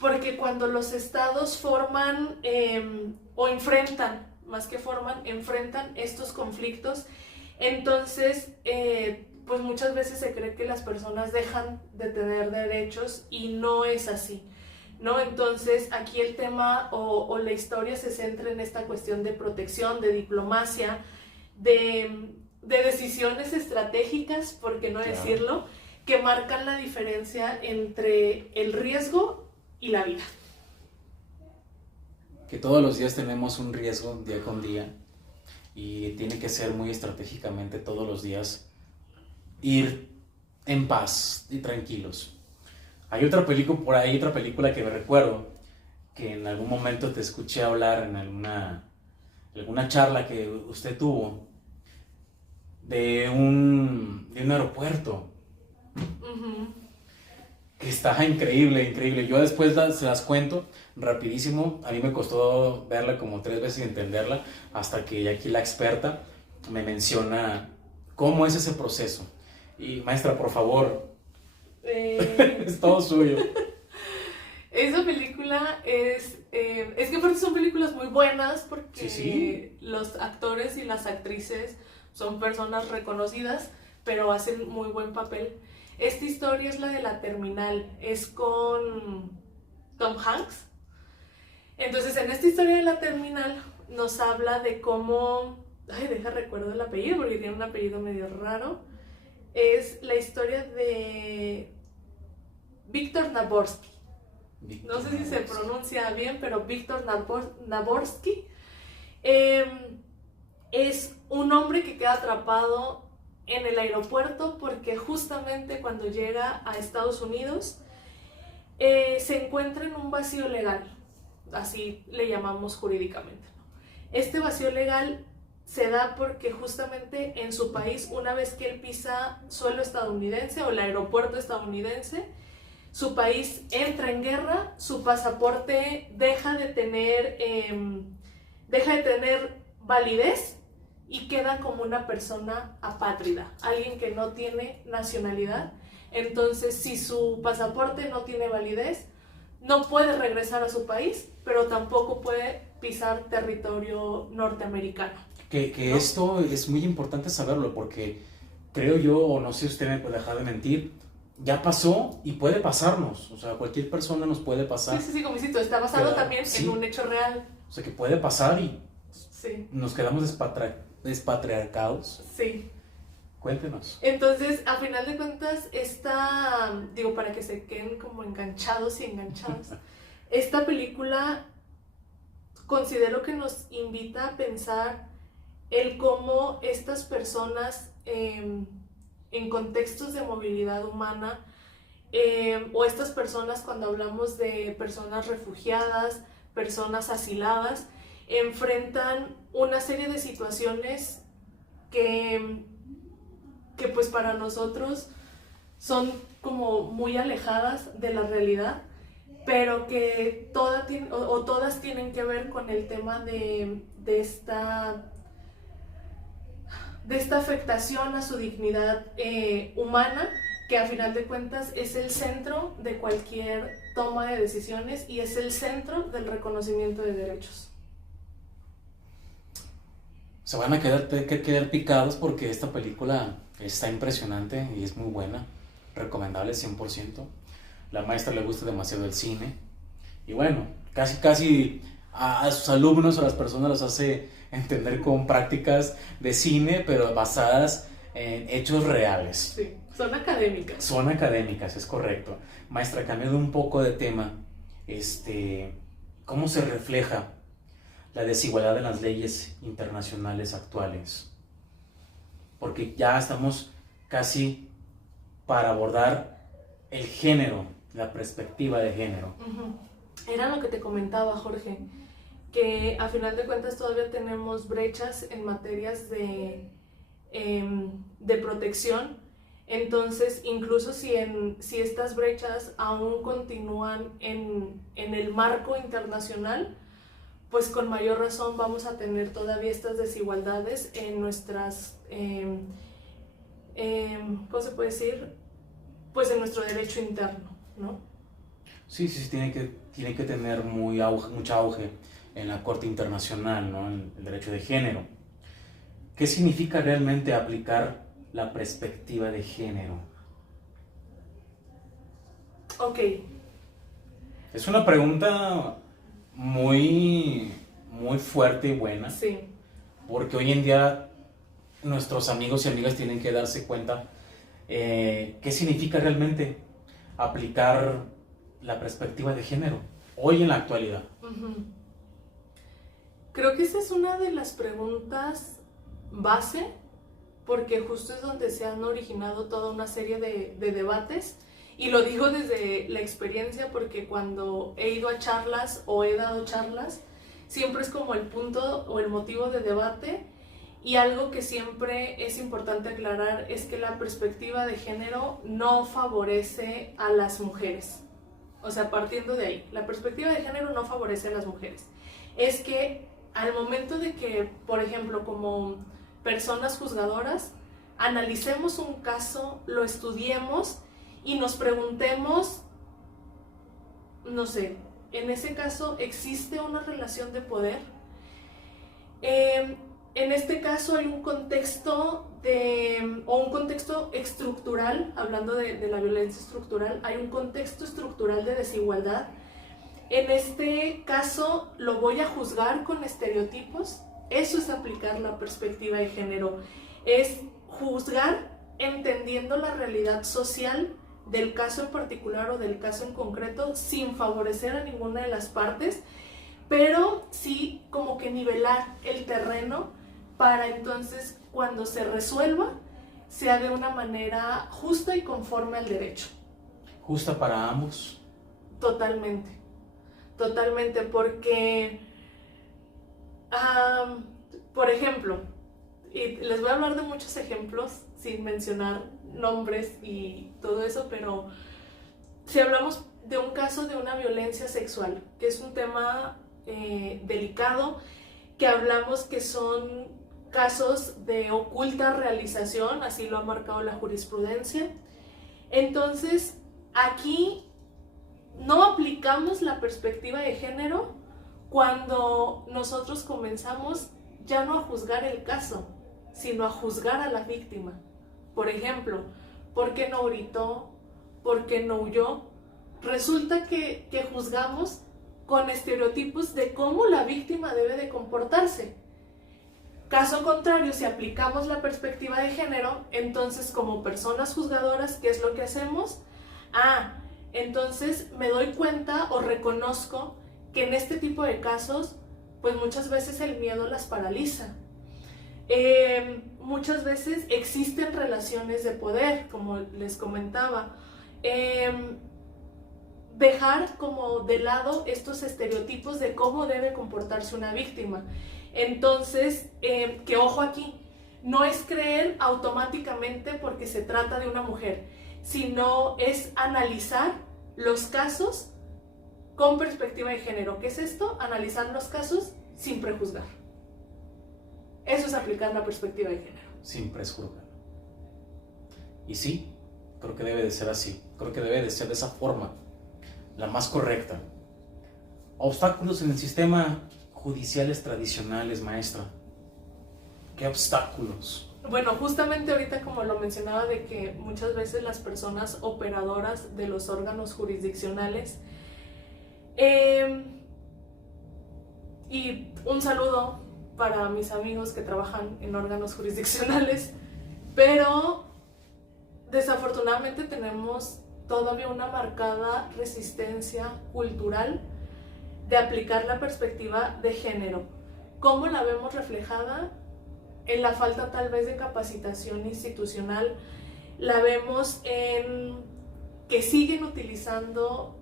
porque cuando los estados forman o enfrentan, más que forman, enfrentan estos conflictos, entonces pues muchas veces se cree que las personas dejan de tener derechos y no es así, ¿no? Entonces aquí el tema o la historia se centra en esta cuestión de protección, de diplomacia, de decisiones estratégicas, por qué no decirlo, que marcan la diferencia entre el riesgo y la vida. Que todos los días tenemos un riesgo día con día y tiene que ser muy estratégicamente todos los días ir en paz y tranquilos. Hay otra película por ahí, otra película que me recuerdo que en algún momento te escuché hablar en alguna charla que usted tuvo de un aeropuerto. Uh-huh. Que está increíble, increíble. Yo después se las cuento rapidísimo. A mí me costó verla como 3 veces y entenderla, hasta que aquí la experta me menciona cómo es ese proceso. Y maestra, por favor, es todo suyo. Esa película es que aparte son películas muy buenas, porque sí. Los actores y las actrices son personas reconocidas, pero hacen muy buen papel. Esta historia es la de La Terminal, es con Tom Hanks. Entonces, en esta historia de La Terminal nos habla de cómo... recuerdo el apellido, porque tiene un apellido medio raro. Es la historia de Víctor Naborsky. No sé si se pronuncia bien, pero Víctor Naborsky es un hombre que queda atrapado en el aeropuerto porque justamente cuando llega a Estados Unidos se encuentra en un vacío legal, así le llamamos jurídicamente, ¿no? Este vacío legal se da porque justamente en su país, una vez que él pisa suelo estadounidense o el aeropuerto estadounidense, su país entra en guerra, su pasaporte deja de tener validez y queda como una persona apátrida, alguien que no tiene nacionalidad. Entonces, si su pasaporte no tiene validez, no puede regresar a su país, pero tampoco puede pisar territorio norteamericano. ¿No? Esto es muy importante saberlo, porque creo yo, o no sé si usted me puede dejar de mentir, ya pasó y puede pasarnos. O sea, cualquier persona nos puede pasar. Sí, como insisto, está basado también en un hecho real. O sea, que puede pasar y nos quedamos despatriarcados. Sí. Cuéntenos. Entonces, a final de cuentas, para que se queden como enganchados y enganchadas, esta película considero que nos invita a pensar el cómo estas personas en contextos de movilidad humana o estas personas, cuando hablamos de personas refugiadas, personas asiladas, enfrentan una serie de situaciones que pues para nosotros son como muy alejadas de la realidad, pero que todas tienen que ver con el tema de esta afectación a su dignidad humana, que a final de cuentas es el centro de cualquier toma de decisiones y es el centro del reconocimiento de derechos. Se van a quedar picados porque esta película está impresionante y es muy buena, recomendable 100%. La maestra le gusta demasiado el cine y bueno, casi a sus alumnos o a las personas los hace entender con prácticas de cine, pero basadas en hechos reales. Sí, son académicas. Son académicas, es correcto. Maestra, cambiando un poco de tema, ¿cómo se refleja la desigualdad en las leyes internacionales actuales. Porque ya estamos casi para abordar el género, la perspectiva de género. Era lo que te comentaba, Jorge, que a final de cuentas todavía tenemos brechas en materias de protección. Entonces, incluso si estas brechas aún continúan en el marco internacional, pues con mayor razón vamos a tener todavía estas desigualdades en nuestras, ¿cómo se puede decir? Pues en nuestro derecho interno, ¿no? Sí, tiene que tener mucho auge en la Corte Internacional, ¿no? En el derecho de género. ¿Qué significa realmente aplicar la perspectiva de género? Ok. Es una pregunta muy fuerte y buena. Sí. Porque hoy en día nuestros amigos y amigas tienen que darse cuenta qué significa realmente aplicar la perspectiva de género hoy en la actualidad. Creo que esa es una de las preguntas base, porque justo es donde se han originado toda una serie de debates, y lo digo desde la experiencia porque cuando he ido a charlas o he dado charlas, siempre es como el punto o el motivo de debate, y algo que siempre es importante aclarar es que la perspectiva de género no favorece a las mujeres. O sea, partiendo de ahí, la perspectiva de género no favorece a las mujeres. Es que al momento de que, por ejemplo, como personas juzgadoras, analicemos un caso, lo estudiemos y nos preguntemos, no sé, en ese caso, ¿existe una relación de poder? En este caso hay un contexto un contexto estructural, hablando de la violencia estructural, hay un contexto estructural de desigualdad. En este caso lo voy a juzgar con estereotipos. Eso es aplicar la perspectiva de género, es juzgar entendiendo la realidad social del caso en particular o del caso en concreto, sin favorecer a ninguna de las partes, pero sí como que nivelar el terreno para entonces cuando se resuelva sea de una manera justa y conforme al derecho. ¿Justa para ambos? Totalmente, porque por ejemplo, y les voy a hablar de muchos ejemplos sin mencionar nombres y todo eso, pero si hablamos de un caso de una violencia sexual, que es un tema delicado, que hablamos que son casos de oculta realización, así lo ha marcado la jurisprudencia. Entonces, aquí no aplicamos la perspectiva de género cuando nosotros comenzamos ya no a juzgar el caso, sino a juzgar a la víctima. Por ejemplo, ¿por qué no gritó? ¿Por qué no huyó? Resulta que juzgamos con estereotipos de cómo la víctima debe de comportarse. Caso contrario, si aplicamos la perspectiva de género, entonces como personas juzgadoras, ¿qué es lo que hacemos? Entonces me doy cuenta o reconozco que en este tipo de casos, pues muchas veces el miedo las paraliza. Muchas veces existen relaciones de poder, como les comentaba. Dejar como de lado estos estereotipos de cómo debe comportarse una víctima. Entonces, que ojo aquí, no es creer automáticamente porque se trata de una mujer, sino es analizar los casos con perspectiva de género. ¿Qué es esto? Analizar los casos sin prejuzgar. Eso es aplicar la perspectiva de género. Sin prejuzgar. Y sí, creo que debe de ser así. Creo que debe de ser de esa forma, la más correcta. Obstáculos en el sistema judiciales tradicionales, maestra. ¿Qué obstáculos? Bueno, justamente ahorita como lo mencionaba, de que muchas veces las personas operadoras de los órganos jurisdiccionales, y un saludo para mis amigos que trabajan en órganos jurisdiccionales, pero desafortunadamente tenemos todavía una marcada resistencia cultural de aplicar la perspectiva de género. ¿cómo la vemos reflejada? En la falta tal vez de capacitación institucional, la vemos en que siguen utilizando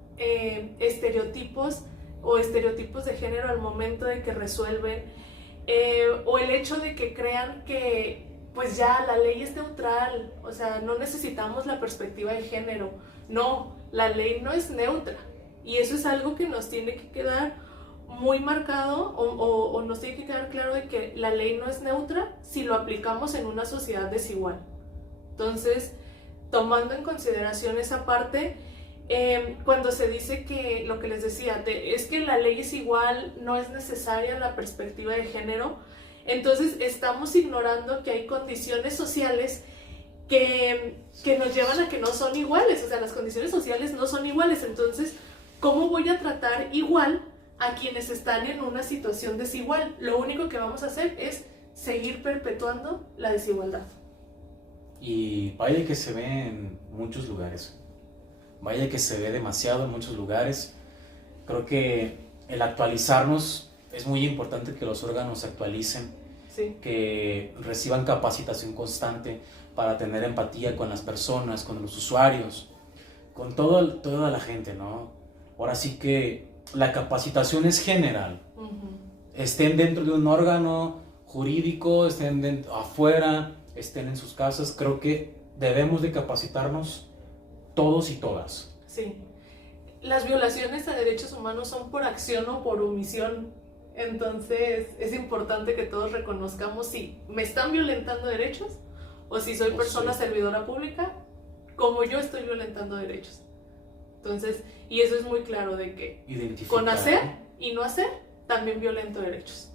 estereotipos o estereotipos de género al momento de que resuelven, o el hecho de que crean que pues ya la ley es neutral, o sea, no necesitamos la perspectiva de género. No, la ley no es neutra, y eso es algo que nos tiene que quedar muy marcado, o nos tiene que quedar claro de que la ley no es neutra si lo aplicamos en una sociedad desigual. Entonces, tomando en consideración esa parte, cuando se dice que, lo que les decía, es que la ley es igual, no es necesaria la perspectiva de género, entonces estamos ignorando que hay condiciones sociales que nos llevan a que no son iguales, o sea, las condiciones sociales no son iguales. Entonces, ¿cómo voy a tratar igual a quienes están en una situación desigual? Lo único que vamos a hacer es seguir perpetuando la desigualdad. Y vaya que se ve en muchos lugares, vaya que se ve demasiado en muchos lugares. Creo que el actualizarnos es muy importante, que los órganos se actualicen, Sí. que reciban capacitación constante para tener empatía con las personas, con los usuarios, con toda la gente, ¿no? Ahora sí que la capacitación es general. Estén dentro de un órgano jurídico, estén afuera, estén en sus casas, creo que debemos de capacitarnos todos y todas. Sí. Las violaciones a derechos humanos son por acción o por omisión. Entonces es importante que todos reconozcamos si me están violentando derechos o si soy persona servidora pública, como yo estoy violentando derechos. Entonces, y eso es muy claro de que con hacer y no hacer también violento derechos.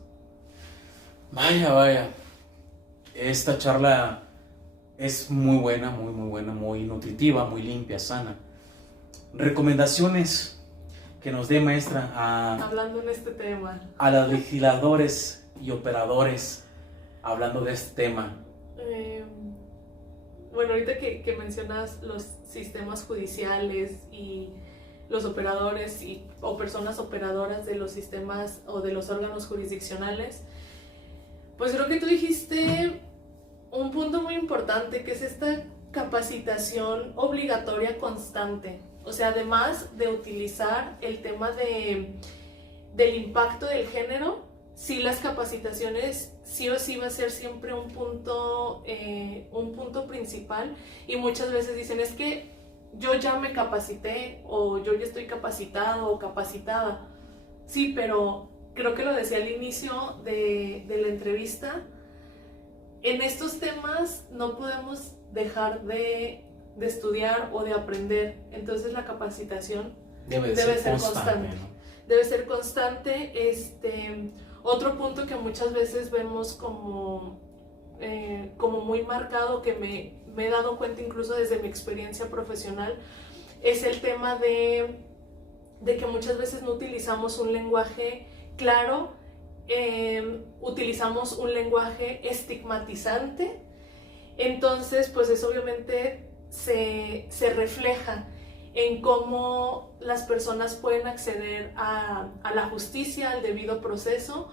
Vaya. Esta charla es muy buena, muy nutritiva, muy limpia, sana. Recomendaciones que nos dé, maestra, hablando en este tema, a los legisladores y operadores, hablando de este tema. Bueno, ahorita que mencionas los sistemas judiciales y los operadores o personas operadoras de los sistemas o de los órganos jurisdiccionales, pues creo que tú dijiste un punto muy importante, que es esta capacitación obligatoria constante. O sea, además de utilizar el tema del impacto del género, sí, las capacitaciones sí o sí va a ser siempre un punto principal. Y muchas veces dicen, es que yo ya me capacité, o yo ya estoy capacitado o capacitada. Sí, pero creo que lo decía al inicio de la entrevista, en estos temas no podemos dejar de estudiar o de aprender. Entonces la capacitación debe ser constante. ¿No? Debe ser constante. Otro punto que muchas veces vemos como muy marcado, que me he dado cuenta incluso desde mi experiencia profesional, es el tema de que muchas veces no utilizamos un lenguaje claro, utilizamos un lenguaje estigmatizante. Entonces, pues eso obviamente se refleja en cómo las personas pueden acceder a la justicia, al debido proceso,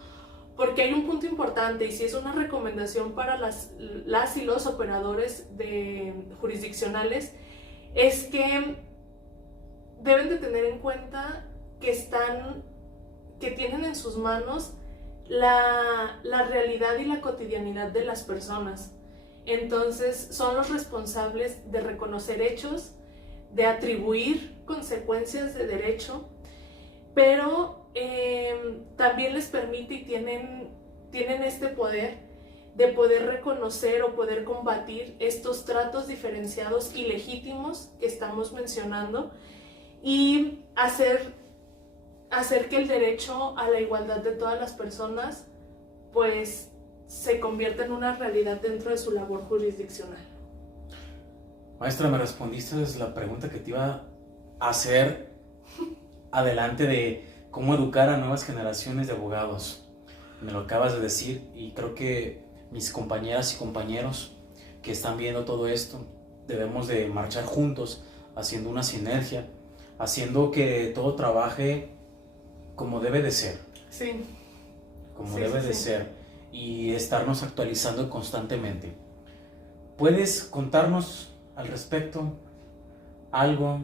porque hay un punto importante, y si es una recomendación para las y los operadores jurisdiccionales, es que deben de tener en cuenta que tienen en sus manos la realidad y la cotidianidad de las personas. Entonces son los responsables de reconocer hechos, de atribuir consecuencias de derecho, pero también les permite, y tienen este poder de poder reconocer o poder combatir estos tratos diferenciados y legítimos que estamos mencionando, y hacer que el derecho a la igualdad de todas las personas pues se convierta en una realidad dentro de su labor jurisdiccional. Maestra, me respondiste la pregunta que te iba a hacer adelante, de cómo educar a nuevas generaciones de abogados. Me lo acabas de decir, y creo que mis compañeras y compañeros que están viendo todo esto debemos de marchar juntos, haciendo una sinergia, haciendo que todo trabaje como debe de ser. Sí. como Sí, debe sí, de sí. ser, y estarnos actualizando constantemente. ¿Puedes contarnos al respecto algo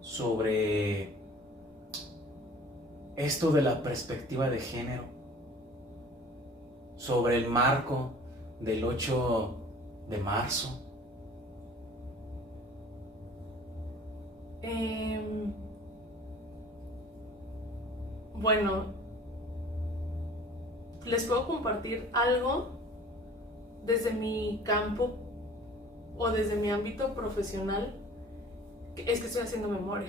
sobre esto de la perspectiva de género? Sobre el marco del 8 de marzo. Bueno, les puedo compartir algo desde mi campo o desde mi ámbito profesional. Es que estoy haciendo memoria.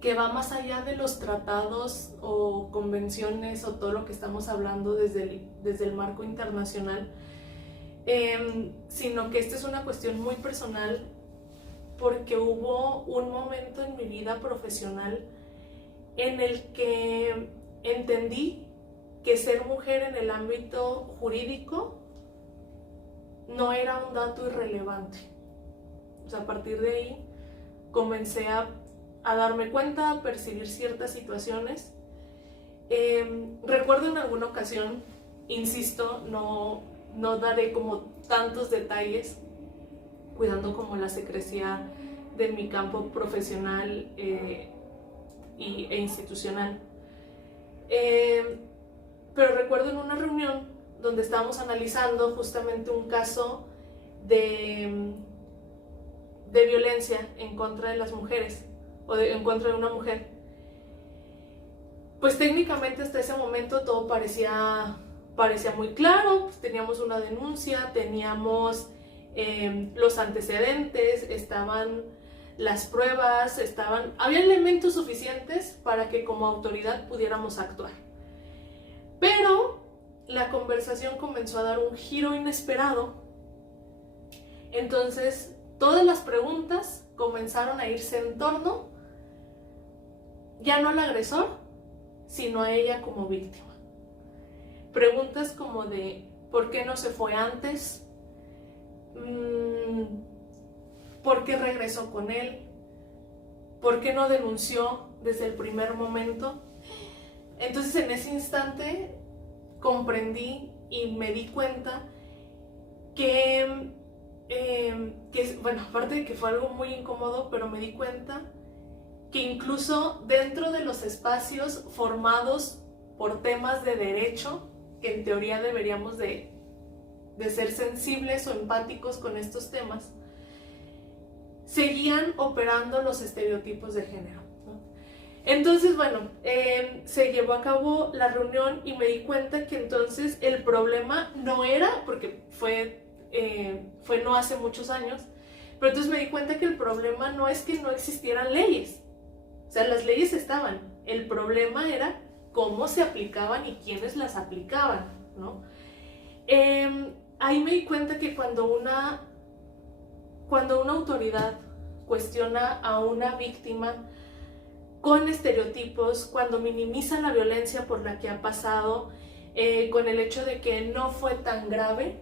Que va más allá de los tratados o convenciones o todo lo que estamos hablando desde el marco internacional, sino que esta es una cuestión muy personal, porque hubo un momento en mi vida profesional en el que entendí que ser mujer en el ámbito jurídico no era un dato irrelevante. O sea, a partir de ahí comencé a darme cuenta, a percibir ciertas situaciones. Recuerdo en alguna ocasión, insisto, no daré como tantos detalles, cuidando como la secrecía de mi campo profesional e institucional. Pero recuerdo en una reunión donde estábamos analizando justamente un caso de violencia en contra de las mujeres, o en contra de una mujer. Pues técnicamente hasta ese momento todo parecía muy claro. Pues teníamos una denuncia, teníamos los antecedentes, estaban las pruebas, había elementos suficientes para que como autoridad pudiéramos actuar. Pero la conversación comenzó a dar un giro inesperado. Entonces todas las preguntas comenzaron a irse en torno ya no al agresor, sino a ella como víctima. Preguntas como de ¿por qué no se fue antes? ¿Por qué regresó con él? ¿Por qué no denunció desde el primer momento? Entonces en ese instante comprendí y me di cuenta que bueno, aparte de que fue algo muy incómodo, pero me di cuenta que incluso dentro de los espacios formados por temas de derecho, que en teoría deberíamos de ser sensibles o empáticos con estos temas, seguían operando los estereotipos de género, ¿no? Entonces, bueno, se llevó a cabo la reunión y me di cuenta que entonces el problema no era, porque fue no hace muchos años, pero entonces me di cuenta que el problema no es que no existieran leyes. O sea, las leyes estaban, el problema era cómo se aplicaban y quiénes las aplicaban, ¿no? Ahí me di cuenta que cuando una autoridad cuestiona a una víctima con estereotipos, cuando minimiza la violencia por la que ha pasado, con el hecho de que no fue tan grave,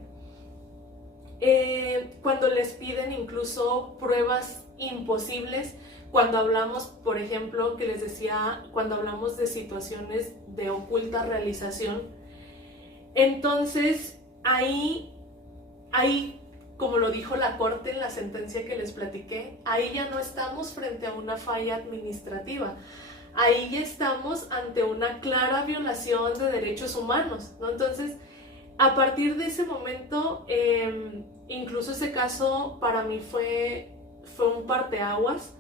cuando les piden incluso pruebas imposibles, cuando hablamos, por ejemplo, que les decía, cuando hablamos de situaciones de oculta realización, entonces ahí, como lo dijo la Corte en la sentencia que les platiqué, ahí ya no estamos frente a una falla administrativa, ahí ya estamos ante una clara violación de derechos humanos, ¿no? Entonces, a partir de ese momento, incluso ese caso para mí fue un parteaguas,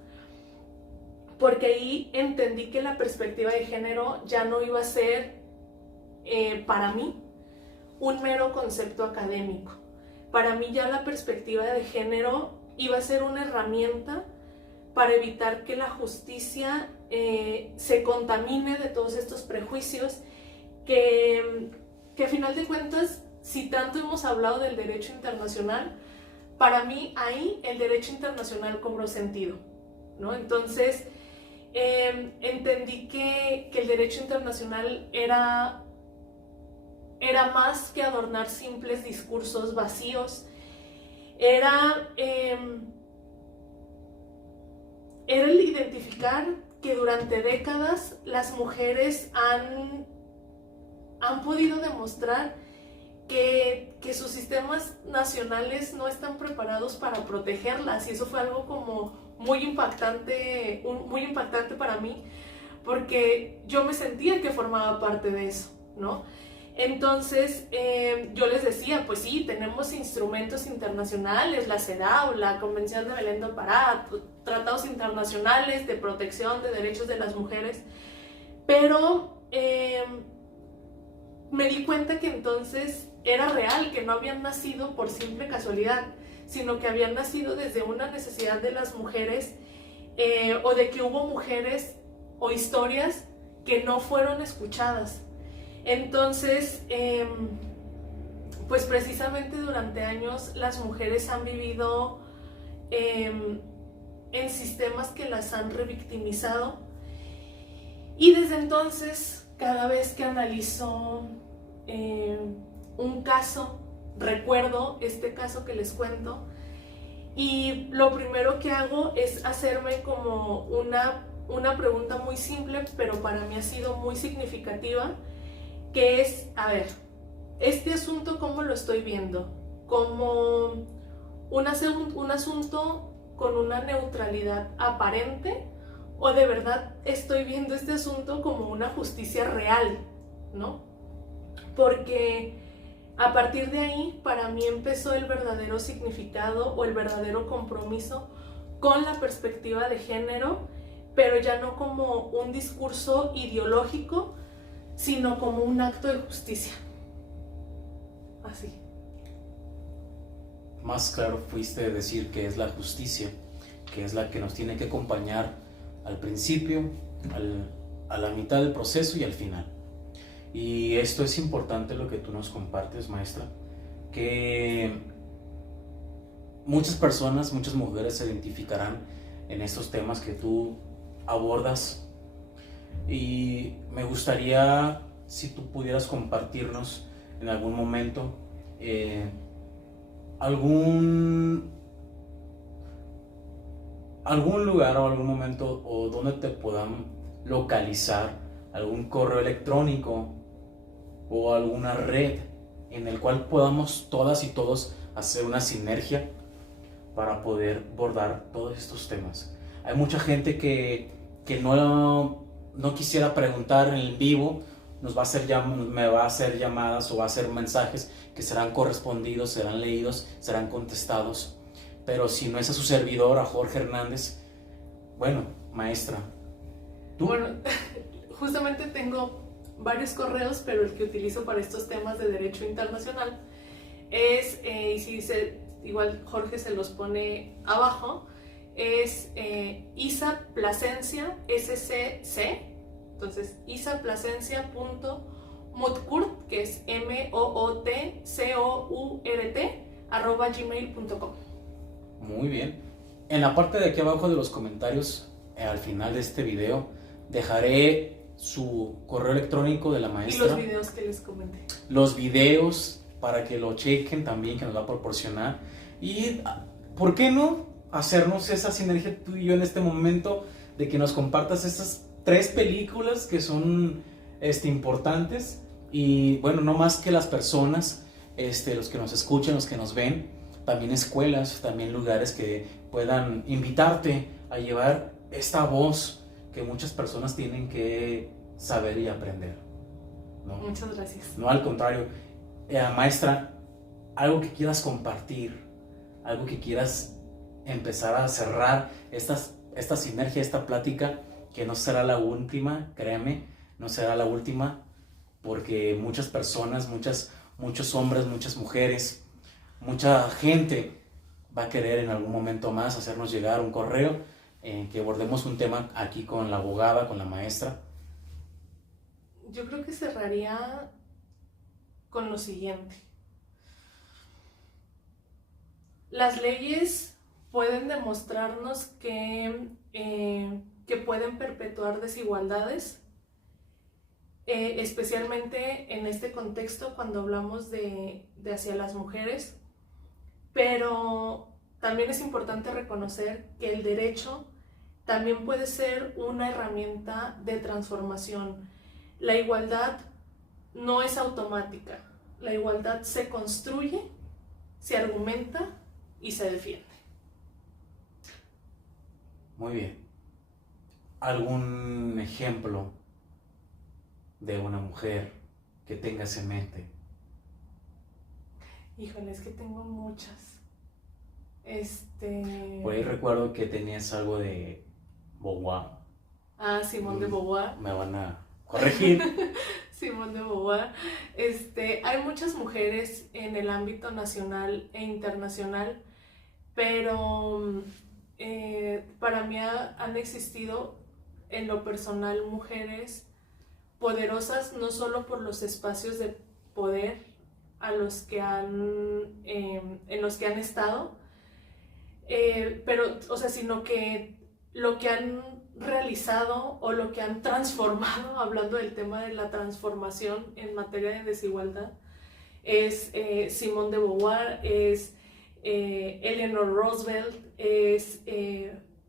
porque ahí entendí que la perspectiva de género ya no iba a ser, para mí, un mero concepto académico. Para mí ya la perspectiva de género iba a ser una herramienta para evitar que la justicia se contamine de todos estos prejuicios que a final de cuentas, si tanto hemos hablado del derecho internacional, para mí ahí el derecho internacional cobró sentido, ¿no? Entonces entendí que el derecho internacional era más que adornar simples discursos vacíos, era era el identificar que durante décadas las mujeres han podido demostrar que sus sistemas nacionales no están preparados para protegerlas, y eso fue algo como muy impactante para mí, porque yo me sentía que formaba parte de eso, ¿no? Entonces yo les decía, pues sí, tenemos instrumentos internacionales, la CEDAW, la Convención de Belém do Pará, tratados internacionales de protección de derechos de las mujeres, pero me di cuenta que entonces era real, que no habían nacido por simple casualidad, sino que habían nacido desde una necesidad de las mujeres, o de que hubo mujeres o historias que no fueron escuchadas. Entonces, pues precisamente durante años las mujeres han vivido en sistemas que las han revictimizado, y desde entonces, cada vez que analizo un caso, recuerdo este caso que les cuento, y lo primero que hago es hacerme como una pregunta muy simple, pero para mí ha sido muy significativa, que es, a ver, este asunto, ¿cómo lo estoy viendo? ¿Como un asunto con una neutralidad aparente, o de verdad estoy viendo este asunto como una justicia real, ¿no? Porque a partir de ahí, para mí empezó el verdadero significado o el verdadero compromiso con la perspectiva de género, pero ya no como un discurso ideológico, sino como un acto de justicia. Así. Más claro fuiste de decir que es la justicia, que es la que nos tiene que acompañar al principio, a la mitad del proceso y al final. Y esto es importante lo que tú nos compartes, maestra, que muchas personas, muchas mujeres se identificarán en estos temas que tú abordas, y me gustaría si tú pudieras compartirnos en algún momento algún lugar o algún momento o donde te puedan localizar, algún correo electrónico o alguna red en el cual podamos todas y todos hacer una sinergia para poder abordar todos estos temas. Hay mucha gente que no quisiera preguntar en vivo, me va a hacer llamadas o va a hacer mensajes que serán correspondidos, serán leídos, serán contestados, pero si no es a su servidor, a Jorge Hernández, bueno, maestra, ¿tú? Bueno, justamente tengo varios correos, pero el que utilizo para estos temas de derecho internacional es, y si igual Jorge se los pone abajo, es Isa Plasencia SCC, entonces isaplasencia.motkurt, que es mootcourt@gmail.com. Muy bien. En la parte de aquí abajo de los comentarios, al final de este video, dejaré su correo electrónico de la maestra. Y los videos que les comenté. Los videos para que lo chequen también, que nos va a proporcionar. Y, ¿por qué no hacernos esa sinergia tú y yo en este momento de que nos compartas estas 3 películas que son importantes? Y bueno, no más que las personas, los que nos escuchan, los que nos ven, también escuelas, también lugares que puedan invitarte a llevar esta voz que muchas personas tienen que saber y aprender, ¿no? Muchas gracias. No, al contrario. Maestra, algo que quieras compartir, algo que quieras empezar a cerrar esta sinergia, esta plática, que no será la última, créeme, no será la última, porque muchas personas, muchos hombres, muchas mujeres, mucha gente va a querer en algún momento más hacernos llegar un correo en que abordemos un tema aquí con la abogada, con la maestra. Yo creo que cerraría con lo siguiente. Las leyes pueden demostrarnos que pueden perpetuar desigualdades, especialmente en este contexto cuando hablamos de hacia las mujeres, pero también es importante reconocer que el derecho también puede ser una herramienta de transformación. La igualdad no es automática. La igualdad se construye, se argumenta y se defiende. Muy bien. ¿Algún ejemplo de una mujer que tengas en mente? Híjole, es que tengo muchas. Por ahí recuerdo que tenías algo de Beauvoir. Ah, Simone de Beauvoir. Me van a corregir. Simone de Beauvoir. Hay muchas mujeres en el ámbito nacional e internacional, pero para mí han existido en lo personal mujeres poderosas, no solo por los espacios de poder en los que han estado, sino que lo que han realizado o lo que han transformado, hablando del tema de la transformación en materia de desigualdad, es Simone de Beauvoir, es Eleanor Roosevelt, es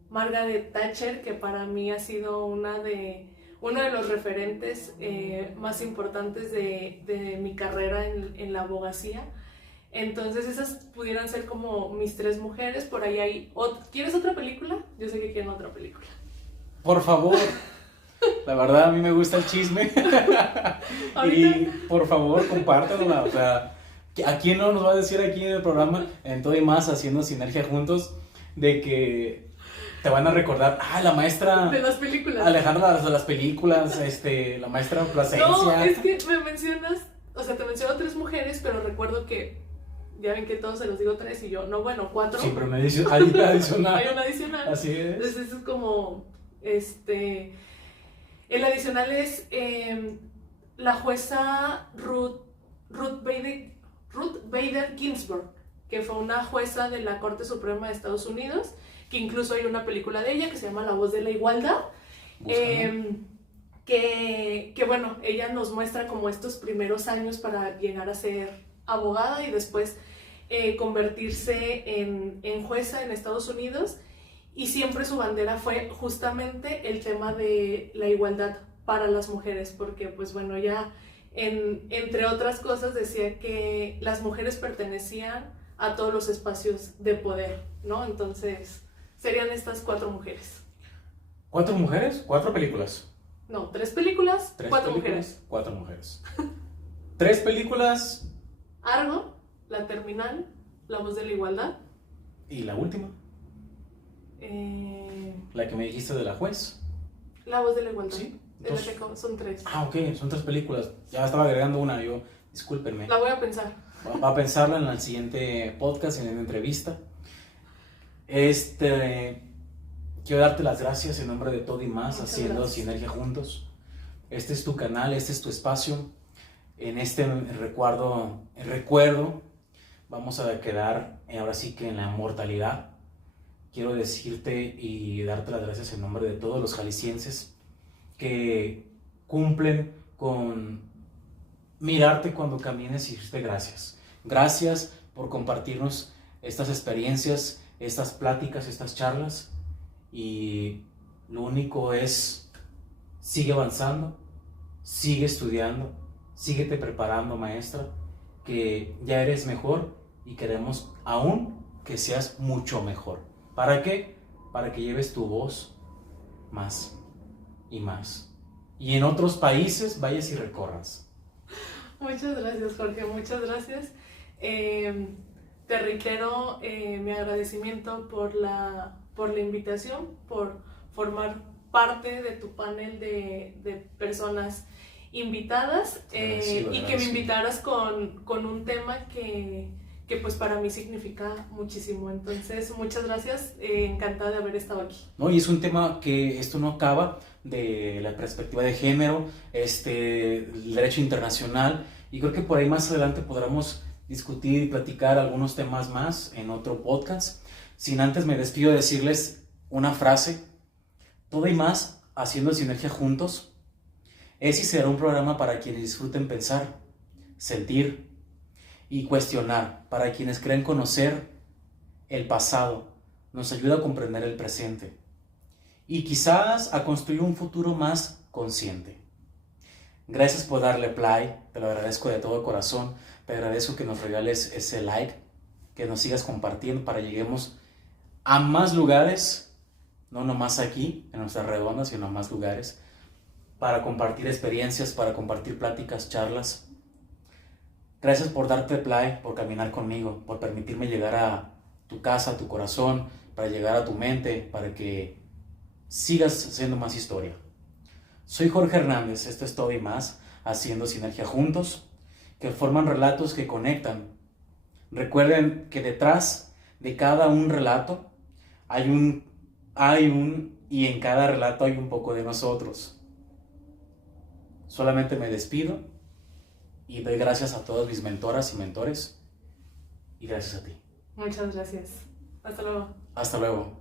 Margaret Thatcher, que para mí ha sido uno de los referentes más importantes de mi carrera en la abogacía. Entonces esas pudieran ser como mis 3 mujeres. Por ahí hay ¿Quieres otra película? Yo sé que quieren otra película. Por favor. La verdad, a mí me gusta el chisme. Y por favor, compártanla. O sea, ¿a quién no nos va a decir aquí en el programa, en Todo y Más, haciendo sinergia juntos, de que te van a recordar, la maestra de las películas, Alejandra de las películas, la maestra Plasencia? No, es que me mencionas, te menciono 3 mujeres, pero recuerdo que ya ven que todos se los digo 3 y yo, no, bueno, 4. Siempre hay una adicional. Hay una adicional. Así es. Entonces eso es como, el adicional es la jueza Ruth Bader Ginsburg, que fue una jueza de la Corte Suprema de Estados Unidos, que incluso hay una película de ella que se llama La Voz de la Igualdad, que bueno, ella nos muestra como estos primeros años para llegar a ser abogada y después convertirse en jueza en Estados Unidos, y siempre su bandera fue justamente el tema de la igualdad para las mujeres, porque pues bueno, ya entre otras cosas decía que las mujeres pertenecían a todos los espacios de poder, ¿no? Entonces serían estas 4 mujeres. ¿4 mujeres? ¿4 películas? No, 3 películas, 4 mujeres. 4 mujeres. 3 películas. Argo, La Terminal, La Voz de la Igualdad. ¿Y la última? La que me dijiste de la juez. La Voz de la Igualdad. Sí. Entonces, son 3. Ok, son 3 películas. Ya estaba agregando una, discúlpenme. La voy a pensar. Va a pensarla en el siguiente podcast, en la entrevista. Quiero darte las gracias en nombre de Todo y Más, Muchas haciendo gracias. sinergia juntos. Este es tu canal, este es tu espacio. En este recuerdo vamos a quedar ahora sí que en la inmortalidad. Quiero decirte y darte las gracias en nombre de todos los jaliscienses que cumplen con mirarte cuando camines y decirte gracias. Gracias por compartirnos estas experiencias, estas pláticas, estas charlas, y lo único es, sigue avanzando, sigue estudiando, síguete preparando, maestra, que ya eres mejor y queremos aún que seas mucho mejor. ¿Para qué? Para que lleves tu voz más y más, y en otros países vayas y recorras. Muchas gracias, Jorge, muchas gracias. Te reitero mi agradecimiento por la invitación, por formar parte de tu panel de personas invitadas, y que me invitaras con un tema que pues para mí significa muchísimo. Entonces, muchas gracias, encantada de haber estado aquí. No, y es un tema que esto no acaba, de la perspectiva de género, el derecho internacional, y creo que por ahí más adelante podremos discutir y platicar algunos temas más en otro podcast. Sin antes me despido de decirles una frase: Todo y Más, haciendo sinergia juntos, es y será un programa para quienes disfruten pensar, sentir y cuestionar, para quienes creen conocer el pasado, nos ayuda a comprender el presente y quizás a construir un futuro más consciente. Gracias por darle play, te lo agradezco de todo corazón, te agradezco que nos regales ese like, que nos sigas compartiendo para que lleguemos a más lugares, no nomás aquí, en nuestras redondas, sino a más lugares, para compartir experiencias, para compartir pláticas, charlas. Gracias por darte play, por caminar conmigo, por permitirme llegar a tu casa, a tu corazón, para llegar a tu mente, para que sigas haciendo más historia. Soy Jorge Hernández, esto es todo y más, haciendo sinergia juntos, que forman relatos que conectan. Recuerden que detrás de cada un relato y en cada relato hay un poco de nosotros. Solamente me despido y doy gracias a todas mis mentoras y mentores y gracias a ti. Muchas gracias. Hasta luego. Hasta luego.